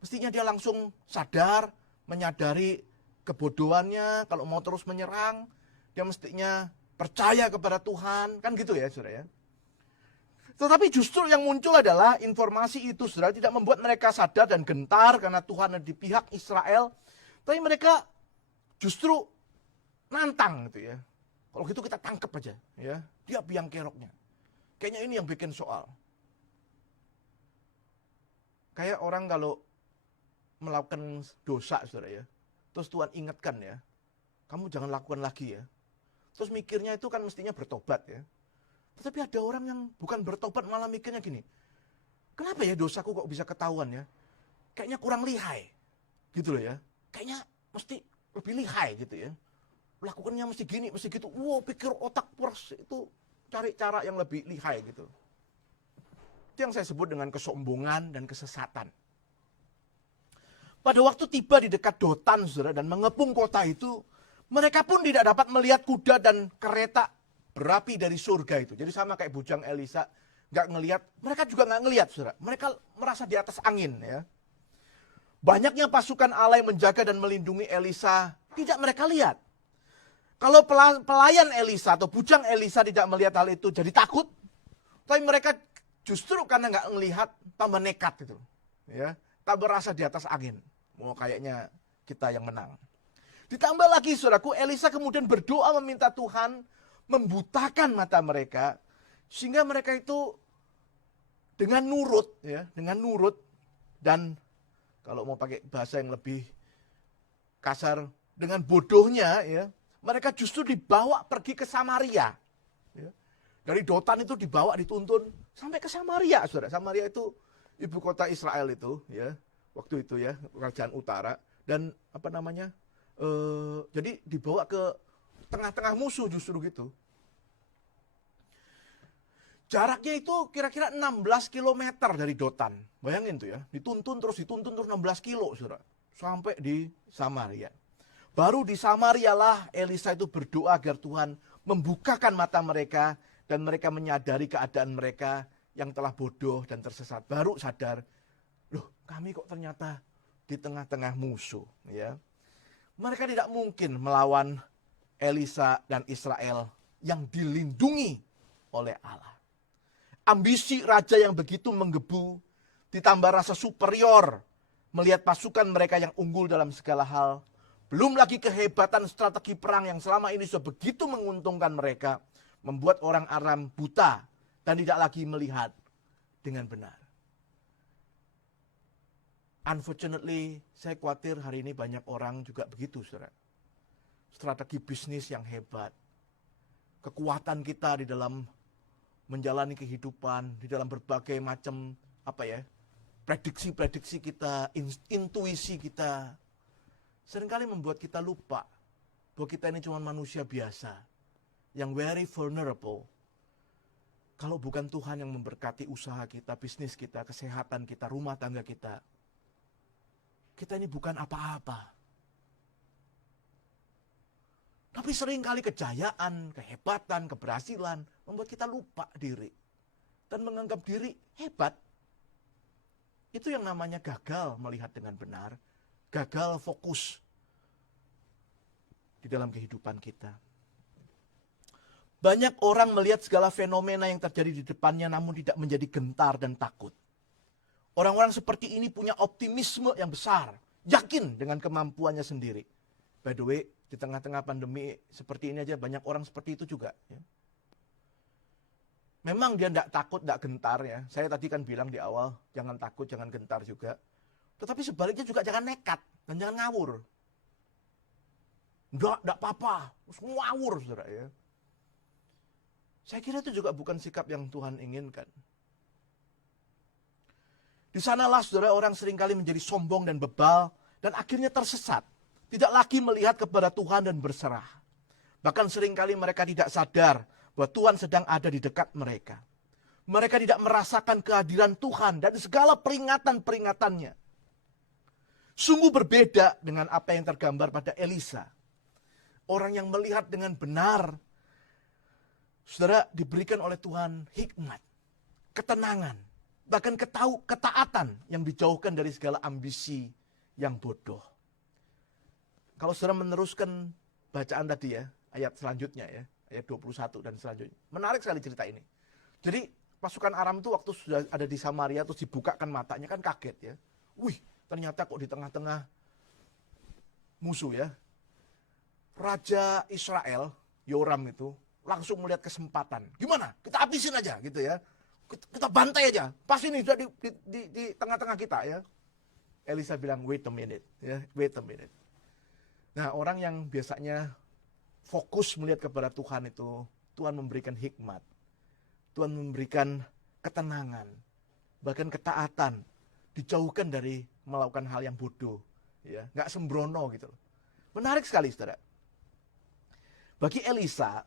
Mestinya dia langsung sadar, menyadari kebodohannya, kalau mau terus menyerang, dia mestinya percaya kepada Tuhan, kan gitu ya, saudara ya. Tetapi justru yang muncul adalah informasi itu, saudara, tidak membuat mereka sadar dan gentar karena Tuhan ada di pihak Israel, tapi mereka justru nantang gitu ya. Kalau gitu kita tangkap aja, ya, dia biang keroknya. Kayaknya ini yang bikin soal. Kayak orang kalau melakukan dosa, saudara ya. Terus Tuhan ingatkan ya, kamu jangan lakukan lagi ya. Terus mikirnya itu kan mestinya bertobat ya. Tetapi ada orang yang bukan bertobat malah mikirnya gini, kenapa ya dosaku kok bisa ketahuan ya? Kayaknya kurang lihai, gitu loh ya. Kayaknya mesti lebih lihai gitu ya. Lakukannya mesti gini, mesti gitu. Wow, pikir otak puras itu cari cara yang lebih lihai gitu. Itu yang saya sebut dengan kesombongan dan kesesatan. Pada waktu tiba di dekat Dotan, saudara, dan mengepung kota itu, mereka pun tidak dapat melihat kuda dan kereta berapi dari surga itu. Jadi sama kayak bujang Elisa, nggak ngelihat. Mereka juga nggak ngelihat, saudara. Mereka merasa di atas angin, ya. Banyaknya pasukan Allah yang menjaga dan melindungi Elisa, tidak mereka lihat. Kalau pelayan Elisa atau bujang Elisa tidak melihat hal itu, jadi takut. Tapi mereka justru karena nggak ngelihat, tambah nekat gitu, ya. Tambah rasa di atas angin. Oh, kayaknya kita yang menang. Ditambah lagi, saudaraku, Elisa kemudian berdoa meminta Tuhan membutakan mata mereka, sehingga mereka itu dengan nurut, ya, dengan nurut, dan kalau mau pakai bahasa yang lebih kasar, dengan bodohnya, ya, mereka justru dibawa pergi ke Samaria. Ya. Dari Dotan itu dibawa, dituntun sampai ke Samaria, saudara. Samaria itu ibu kota Israel itu, ya, waktu itu ya, kerajaan utara, dan apa namanya? Jadi dibawa ke tengah-tengah musuh justru gitu. Jaraknya itu kira-kira 16 km dari Dotan. Bayangin tuh ya, dituntun terus 16 kilo, saudara, sampai di Samaria. Baru di Samaria lah Elisa itu berdoa agar Tuhan membukakan mata mereka dan mereka menyadari keadaan mereka yang telah bodoh dan tersesat. Baru sadar, loh, kami kok ternyata di tengah-tengah musuh, ya. Mereka tidak mungkin melawan Elisa dan Israel yang dilindungi oleh Allah. Ambisi raja yang begitu menggebu, ditambah rasa superior melihat pasukan mereka yang unggul dalam segala hal, belum lagi kehebatan strategi perang yang selama ini sudah begitu menguntungkan mereka, membuat orang Aram buta dan tidak lagi melihat dengan benar. Unfortunately, saya khawatir hari ini banyak orang juga begitu, saudara. Strategi bisnis yang hebat, kekuatan kita di dalam menjalani kehidupan, di dalam berbagai macam prediksi-prediksi kita, intuisi kita, seringkali membuat kita lupa bahwa kita ini cuma manusia biasa, yang very vulnerable. Kalau bukan Tuhan yang memberkati usaha kita, bisnis kita, kesehatan kita, rumah tangga kita ini bukan apa-apa. Tapi seringkali kejayaan, kehebatan, keberhasilan membuat kita lupa diri dan menganggap diri hebat. Itu yang namanya gagal melihat dengan benar, gagal fokus di dalam kehidupan kita. Banyak orang melihat segala fenomena yang terjadi di depannya namun tidak menjadi gentar dan takut. Orang-orang seperti ini punya optimisme yang besar, yakin dengan kemampuannya sendiri. By the way, di tengah-tengah pandemi seperti ini aja banyak orang seperti itu juga. Ya. Memang dia tidak takut, tidak gentar ya. Saya tadi kan bilang di awal, jangan takut, jangan gentar juga. Tetapi sebaliknya juga jangan nekat dan jangan ngawur. Tidak apa-apa, semua ngawur, saudara ya. Saya kira itu juga bukan sikap yang Tuhan inginkan. Di sanalah saudara orang seringkali menjadi sombong dan bebal dan akhirnya tersesat. Tidak lagi melihat kepada Tuhan dan berserah. Bahkan seringkali mereka tidak sadar bahwa Tuhan sedang ada di dekat mereka. Mereka tidak merasakan kehadiran Tuhan dan segala peringatan-peringatannya. Sungguh berbeda dengan apa yang tergambar pada Elisa. Orang yang melihat dengan benar, saudara, diberikan oleh Tuhan hikmat, ketenangan, bahkan ketaatan yang dijauhkan dari segala ambisi yang bodoh. Kalau saudara meneruskan bacaan tadi ya, ayat selanjutnya ya, ayat 21 dan selanjutnya. Menarik sekali cerita ini. Jadi pasukan Aram itu waktu sudah ada di Samaria terus dibukakan matanya kan kaget ya. Wih, ternyata kok di tengah-tengah musuh ya. Raja Israel, Yoram itu, langsung melihat kesempatan. Gimana? Kita habisin aja gitu ya. Kita bantai aja. Pas ini sudah di tengah-tengah kita ya. Elisa bilang, wait a minute. Ya, wait a minute. Nah, orang yang biasanya fokus melihat kepada Tuhan itu, Tuhan memberikan hikmat. Tuhan memberikan ketenangan. Bahkan ketaatan. Dijauhkan dari melakukan hal yang bodoh. Ya, nggak sembrono gitu. Menarik sekali, saudara. Bagi Elisa,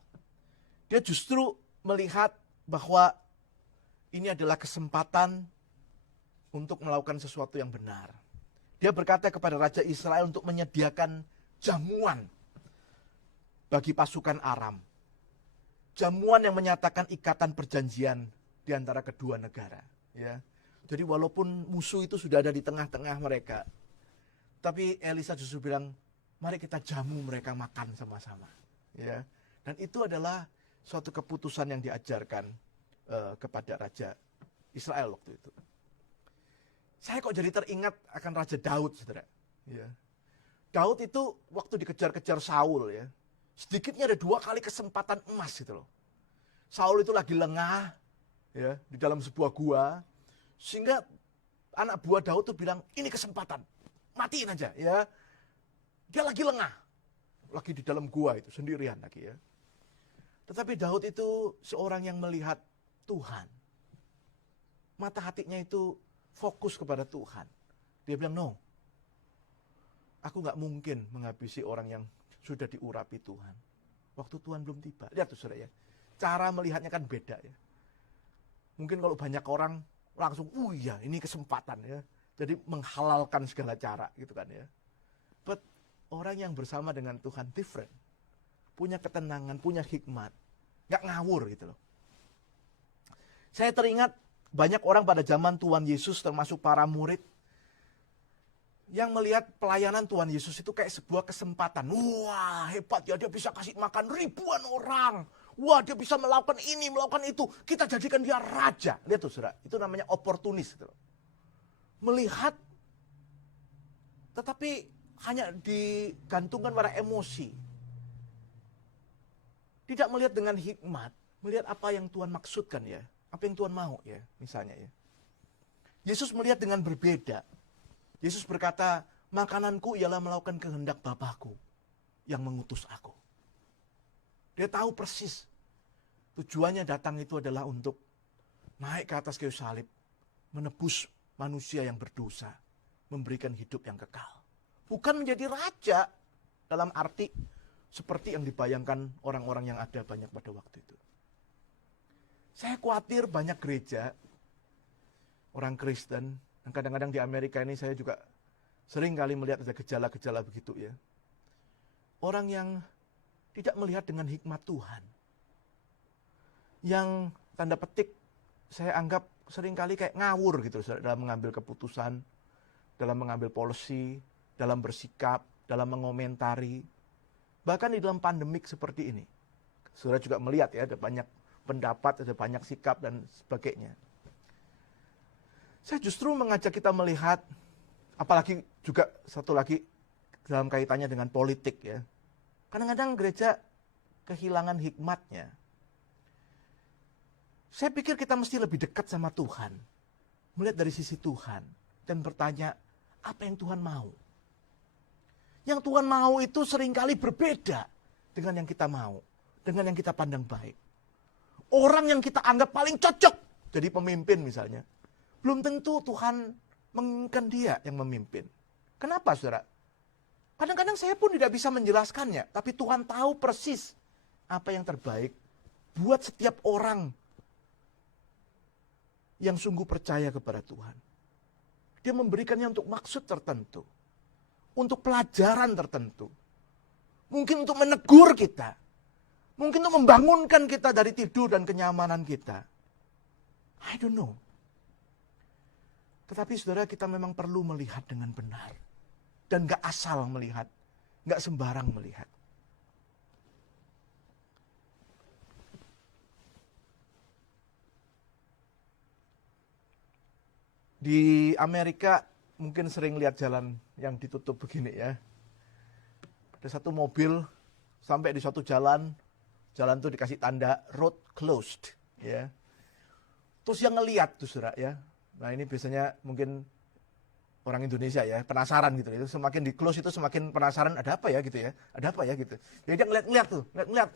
dia justru melihat bahwa ini adalah kesempatan untuk melakukan sesuatu yang benar. Dia berkata kepada Raja Israel untuk menyediakan jamuan bagi pasukan Aram. Jamuan yang menyatakan ikatan perjanjian di antara kedua negara. Ya. Jadi walaupun musuh itu sudah ada di tengah-tengah mereka, tapi Elisa justru bilang, mari kita jamu mereka makan sama-sama. Ya. Dan itu adalah suatu keputusan yang diajarkan kepada Raja Israel waktu itu. Saya kok jadi teringat akan Raja Daud, saudara. Ya. Daud itu waktu dikejar-kejar Saul, ya, sedikitnya ada 2 kali kesempatan emas gitu loh. Saul itu lagi lengah, ya, di dalam sebuah gua, sehingga anak buah Daud tuh bilang, ini kesempatan, matiin aja, ya. Dia lagi lengah, lagi di dalam gua itu sendirian lagi, ya. Tetapi Daud itu seorang yang melihat Tuhan. Mata hatinya itu fokus kepada Tuhan. Dia bilang, no, aku gak mungkin menghabisi orang yang sudah diurapi Tuhan. Waktu Tuhan belum tiba. Lihat tuh saudara ya. Cara melihatnya kan beda ya. Mungkin kalau banyak orang langsung, iya ini kesempatan ya. Jadi menghalalkan segala cara gitu kan ya. But orang yang bersama dengan Tuhan different. Punya ketenangan, punya hikmat. Gak ngawur gitu loh. Saya teringat banyak orang pada zaman Tuhan Yesus termasuk para murid yang melihat pelayanan Tuhan Yesus itu kayak sebuah kesempatan. Wah hebat ya, dia bisa kasih makan ribuan orang. Wah dia bisa melakukan ini, melakukan itu. Kita jadikan dia raja. Lihat tuh saudara, itu namanya oportunis. Gitu. Melihat tetapi hanya digantungkan pada emosi. Tidak melihat dengan hikmat. Melihat apa yang Tuhan maksudkan ya. Apa yang Tuhan mau ya, misalnya ya. Yesus melihat dengan berbeda. Yesus berkata, makananku ialah melakukan kehendak Bapakku yang mengutus aku. Dia tahu persis tujuannya datang itu adalah untuk naik ke atas kayu salib, menebus manusia yang berdosa, memberikan hidup yang kekal. Bukan menjadi raja dalam arti seperti yang dibayangkan orang-orang yang ada banyak pada waktu itu. Saya khawatir banyak gereja, orang Kristen, dan kadang-kadang di Amerika ini saya juga sering kali melihat ada gejala-gejala begitu ya. Orang yang tidak melihat dengan hikmat Tuhan. Yang tanda petik saya anggap sering kali kayak ngawur gitu dalam mengambil keputusan, dalam mengambil policy, dalam bersikap, dalam mengomentari. Bahkan di dalam pandemik seperti ini. Saudara juga melihat ya, ada banyak pendapat, ada banyak sikap dan sebagainya. Saya justru mengajak kita melihat, apalagi juga satu lagi dalam kaitannya dengan politik ya. Kadang-kadang gereja kehilangan hikmatnya. Saya pikir kita mesti lebih dekat sama Tuhan. Melihat dari sisi Tuhan. Dan bertanya, apa yang Tuhan mau? Yang Tuhan mau itu seringkali berbeda dengan yang kita mau. Dengan yang kita pandang baik. Orang yang kita anggap paling cocok jadi pemimpin misalnya. Belum tentu Tuhan menginginkan dia yang memimpin. Kenapa saudara? Kadang-kadang saya pun tidak bisa menjelaskannya. Tapi Tuhan tahu persis apa yang terbaik buat setiap orang yang sungguh percaya kepada Tuhan. Dia memberikannya untuk maksud tertentu. Untuk pelajaran tertentu. Mungkin untuk menegur kita. Mungkin untuk membangunkan kita dari tidur dan kenyamanan kita. I don't know. Tetapi saudara, kita memang perlu melihat dengan benar. Dan gak asal melihat. Gak sembarang melihat. Di Amerika mungkin sering lihat jalan yang ditutup begini ya. Ada satu mobil sampai di suatu jalan, jalan tuh dikasih tanda road closed, ya. Terus yang ngeliat tuh saudara ya. Nah ini biasanya mungkin orang Indonesia ya, penasaran gitu. Itu semakin di close itu semakin penasaran, ada apa ya gitu ya. Ada apa ya gitu. Jadi dia ngeliat tuh, ngeliat.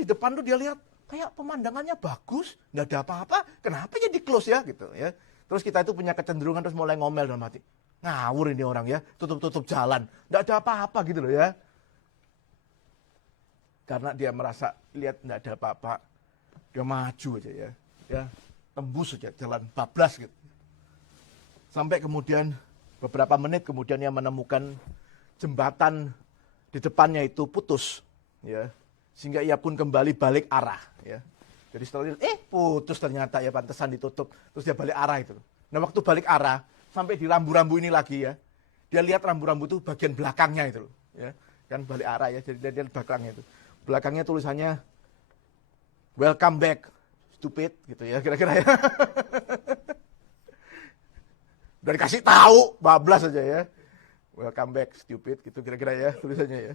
Di depan tuh dia lihat kayak pemandangannya bagus, nggak ada apa-apa. Kenapa jadi close ya gitu ya. Terus kita itu punya kecenderungan terus mulai ngomel dalam hati. Ngawur ini orang ya, tutup jalan. Nggak ada apa-apa gitu loh ya. Karena dia merasa lihat nggak ada apa-apa, dia maju aja ya, tembus aja jalan bablas gitu. Sampai kemudian beberapa menit kemudian dia menemukan jembatan di depannya itu putus, ya, sehingga ia pun kembali balik arah, ya. Jadi setelah lihat, putus ternyata ya, pantesan ditutup, terus dia balik arah itu. Nah waktu balik arah sampai di rambu-rambu ini lagi ya, dia lihat rambu-rambu itu bagian belakangnya itu, ya, kan balik arah ya, jadi dia lihat belakangnya itu. Belakangnya tulisannya welcome back stupid gitu ya kira-kira ya. Udah dikasih tahu bablas aja ya. Welcome back stupid gitu kira-kira ya tulisannya ya.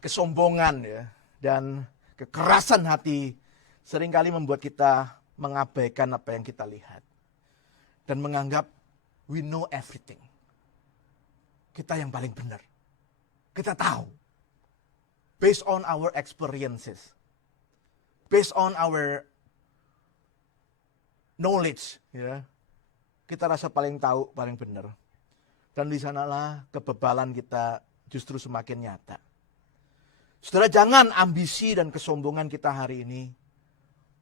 Kesombongan ya dan kekerasan hati seringkali membuat kita mengabaikan apa yang kita lihat dan menganggap we know everything. Kita yang paling benar. Kita tahu. Based on our experiences, based on our knowledge, ya, kita rasa paling tahu, paling benar. Dan di sanalah kebebalan kita justru semakin nyata. Saudara, jangan ambisi dan kesombongan kita hari ini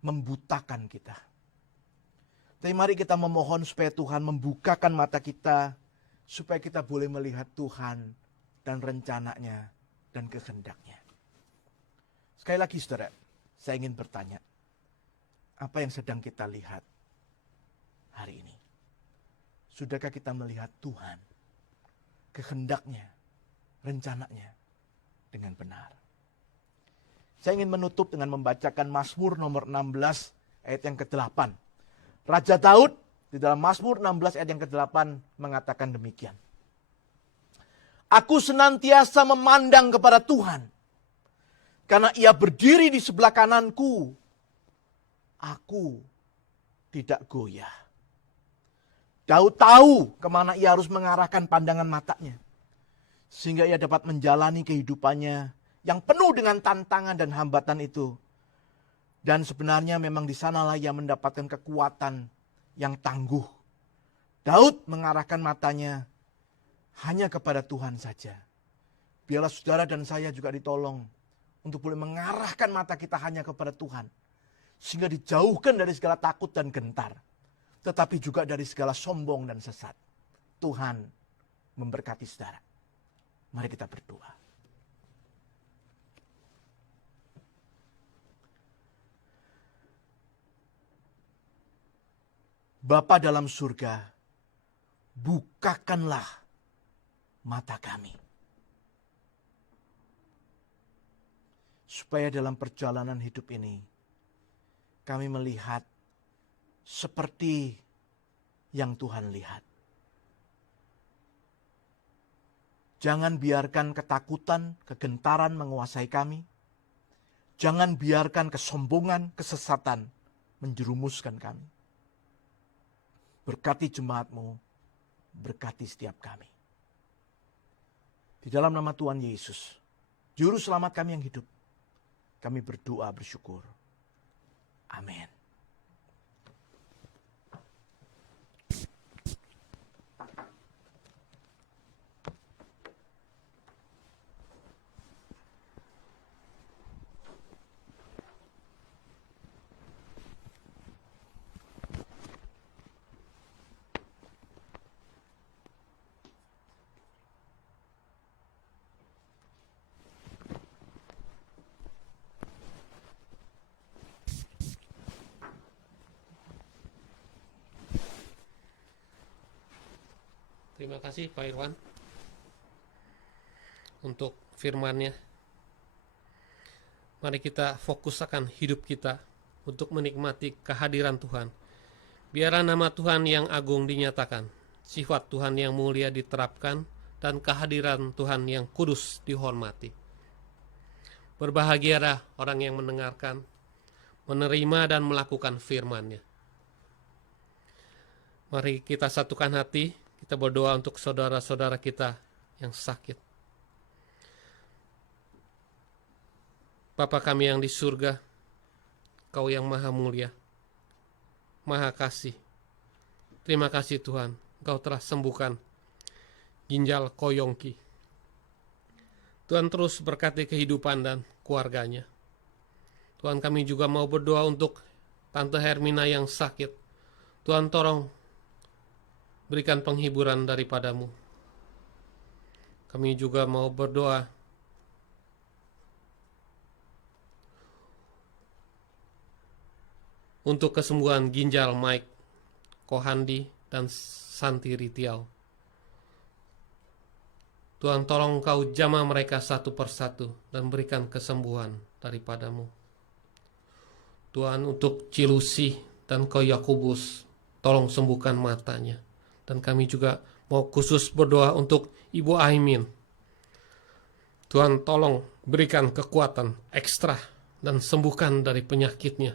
membutakan kita. Tapi mari kita memohon supaya Tuhan membukakan mata kita, supaya kita boleh melihat Tuhan dan rencananya dan kehendaknya. Sekali lagi saudara, saya ingin bertanya, apa yang sedang kita lihat hari ini? Sudahkah kita melihat Tuhan, kehendaknya, rencananya dengan benar? Saya ingin menutup dengan membacakan Mazmur nomor 16 ayat yang ke-8. Raja Daud di dalam Mazmur 16 ayat yang ke-8 mengatakan demikian. Aku senantiasa memandang kepada Tuhan, karena ia berdiri di sebelah kananku, aku tidak goyah. Daud tahu kemana ia harus mengarahkan pandangan matanya. Sehingga ia dapat menjalani kehidupannya yang penuh dengan tantangan dan hambatan itu. Dan sebenarnya memang di sanalah ia mendapatkan kekuatan yang tangguh. Daud mengarahkan matanya hanya kepada Tuhan saja. Biarlah saudara dan saya juga ditolong untuk boleh mengarahkan mata kita hanya kepada Tuhan. Sehingga dijauhkan dari segala takut dan gentar. Tetapi juga dari segala sombong dan sesat. Tuhan memberkati saudara. Mari kita berdoa. Bapa dalam surga, bukakanlah mata kami. Supaya dalam perjalanan hidup ini, kami melihat seperti yang Tuhan lihat. Jangan biarkan ketakutan, kegentaran menguasai kami. Jangan biarkan kesombongan, kesesatan menjerumuskan kami. Berkati jemaat-Mu, berkati setiap kami. Di dalam nama Tuhan Yesus, Juru Selamat kami yang hidup, kami berdoa bersyukur. Amin. Terima kasih Pak Irwan untuk firman-Nya. Mari kita fokuskan hidup kita untuk menikmati kehadiran Tuhan. Biarlah nama Tuhan yang agung dinyatakan, sifat Tuhan yang mulia diterapkan, dan kehadiran Tuhan yang kudus dihormati. Berbahagialah orang yang mendengarkan, menerima dan melakukan firman-Nya. Mari kita satukan hati, kita berdoa untuk saudara-saudara kita yang sakit. Bapa kami yang di surga, Kau yang maha mulia, maha kasih. Terima kasih Tuhan, Kau telah sembuhkan ginjal Koyongki. Tuhan terus berkati kehidupan dan keluarganya. Tuhan, kami juga mau berdoa untuk Tante Hermina yang sakit. Tuhan, tolong berikan penghiburan daripada-Mu. Kami juga mau berdoa untuk kesembuhan ginjal Mike, Kohandi, dan Santi Ritiau. Tuhan, tolong Kau jamah mereka satu persatu dan berikan kesembuhan daripada-Mu. Tuhan, untuk Cilusi dan Ko Yakubus, tolong sembuhkan matanya. Dan kami juga mau khusus berdoa untuk Ibu Aimin. Tuhan, tolong berikan kekuatan ekstra dan sembuhkan dari penyakitnya.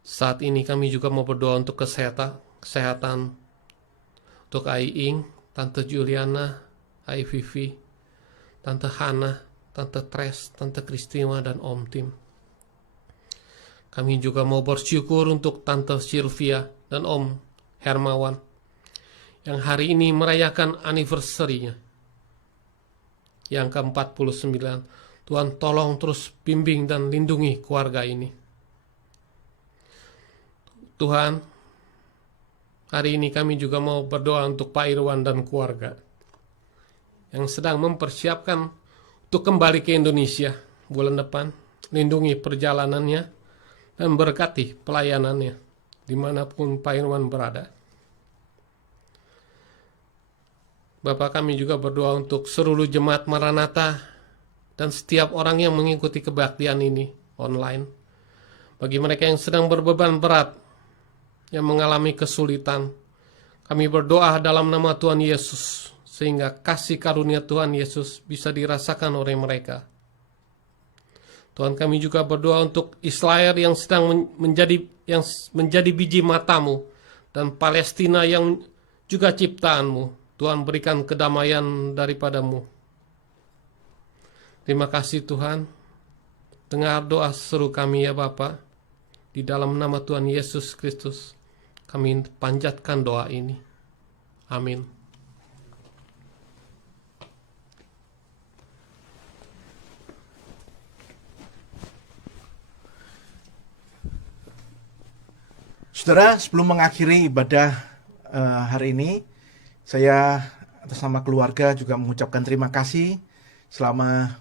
Saat ini kami juga mau berdoa untuk kesehatan untuk Ai Ing, Tante Juliana, Ai Vivi, Tante Hana, Tante Tres, Tante Kristina, dan Om Tim. Kami juga mau bersyukur untuk Tante Sylvia dan Om Hermawan yang hari ini merayakan anniversary-nya yang ke-49. Tuhan, tolong terus bimbing dan lindungi keluarga ini. Tuhan, hari ini kami juga mau berdoa untuk Pak Irwan dan keluarga yang sedang mempersiapkan untuk kembali ke Indonesia bulan depan. Lindungi perjalanannya dan berkati pelayanannya dimanapun Pak Irwan berada. Bapak, kami juga berdoa untuk seluruh jemaat Maranatha dan setiap orang yang mengikuti kebaktian ini online. Bagi mereka yang sedang berbeban berat, yang mengalami kesulitan, kami berdoa dalam nama Tuhan Yesus, sehingga kasih karunia Tuhan Yesus bisa dirasakan oleh mereka. Tuhan, kami juga berdoa untuk Israel yang sedang menjadi biji mata-Mu, dan Palestina yang juga ciptaan-Mu. Tuhan, berikan kedamaian daripada-Mu. Terima kasih Tuhan. Dengar doa seru kami ya Bapa. Di dalam nama Tuhan Yesus Kristus, kami panjatkan doa ini. Amin. Saudara, sebelum mengakhiri ibadah hari ini, saya atas nama keluarga juga mengucapkan terima kasih selama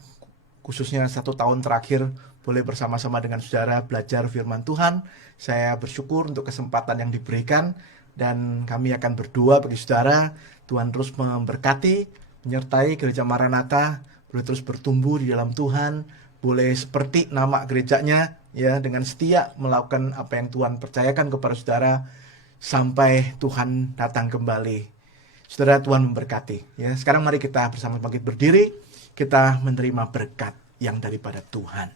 khususnya 1 tahun terakhir boleh bersama-sama dengan saudara belajar firman Tuhan. Saya bersyukur untuk kesempatan yang diberikan dan kami akan berdoa bagi saudara. Tuhan terus memberkati, menyertai gereja Maranatha, boleh terus bertumbuh di dalam Tuhan, boleh seperti nama gerejanya, ya, dengan setia melakukan apa yang Tuhan percayakan kepada saudara sampai Tuhan datang kembali. Saudara, Tuhan memberkati. Ya, sekarang mari kita bersama bangkit berdiri, kita menerima berkat yang daripada Tuhan.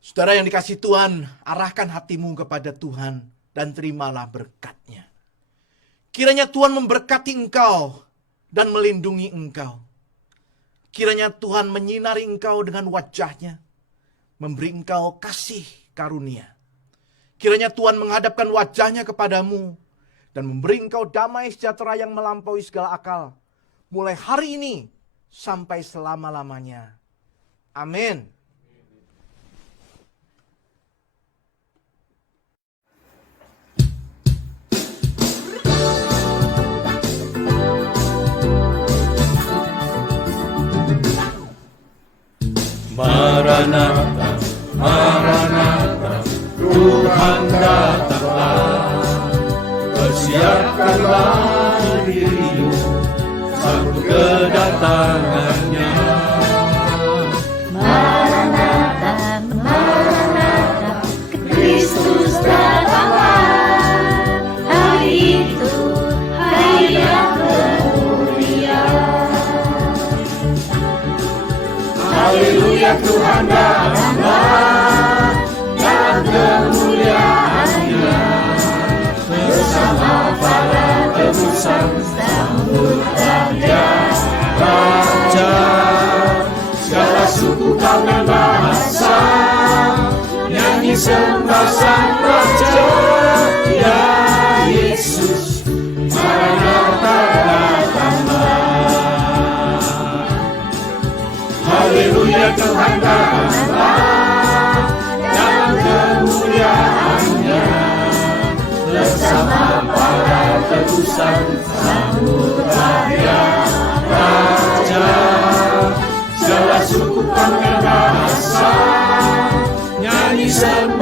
Saudara yang dikasihi Tuhan, arahkan hatimu kepada Tuhan dan terimalah berkat-Nya. Kiranya Tuhan memberkati engkau dan melindungi engkau. Kiranya Tuhan menyinari engkau dengan wajah-Nya, memberi engkau kasih karunia. Kiranya Tuhan menghadapkan wajah-Nya kepadamu dan memberi engkau damai sejahtera yang melampaui segala akal, mulai hari ini sampai selama-lamanya. Amin. Maranatha, Maranatha, Tuhan datanglah. Persiapkanlah dirimu, sambut kedatangannya. Maranatha, Maranatha, Kristus datanglah. Hari itu, hari yang kemuliaan. Tuhan datanglah dalam kemuliaan-Nya bersama para tebusan sambut Raja. Raja, segala suku kaum dan bahasa nyanyi sembah Sang Raja. Ya Yesus, Maranatha datanglah. Haleluya, Tuhan datanglah dalam kemuliaan-Nya bersama para tebusan sambut Raja. Raja, segala suku kaum dan bahasa nyanyi sembah